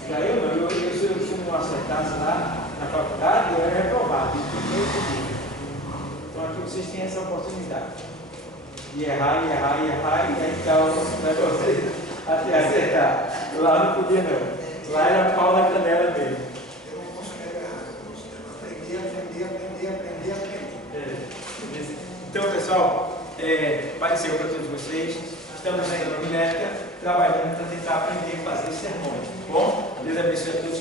Já eu não, se eu não acertasse lá na faculdade, eu era reprovado. Então aqui vocês têm essa oportunidade de errar, e aí dá a oportunidade para vocês até acertar. Lá não podia não. Lá era pau na canela mesmo. Eu não considero errado. Aprender. Então, pessoal, paz seja para todos vocês. Estamos ainda na Milética, trabalhando para tentar aprender a fazer sermões. Bom, Deus abençoe a todos.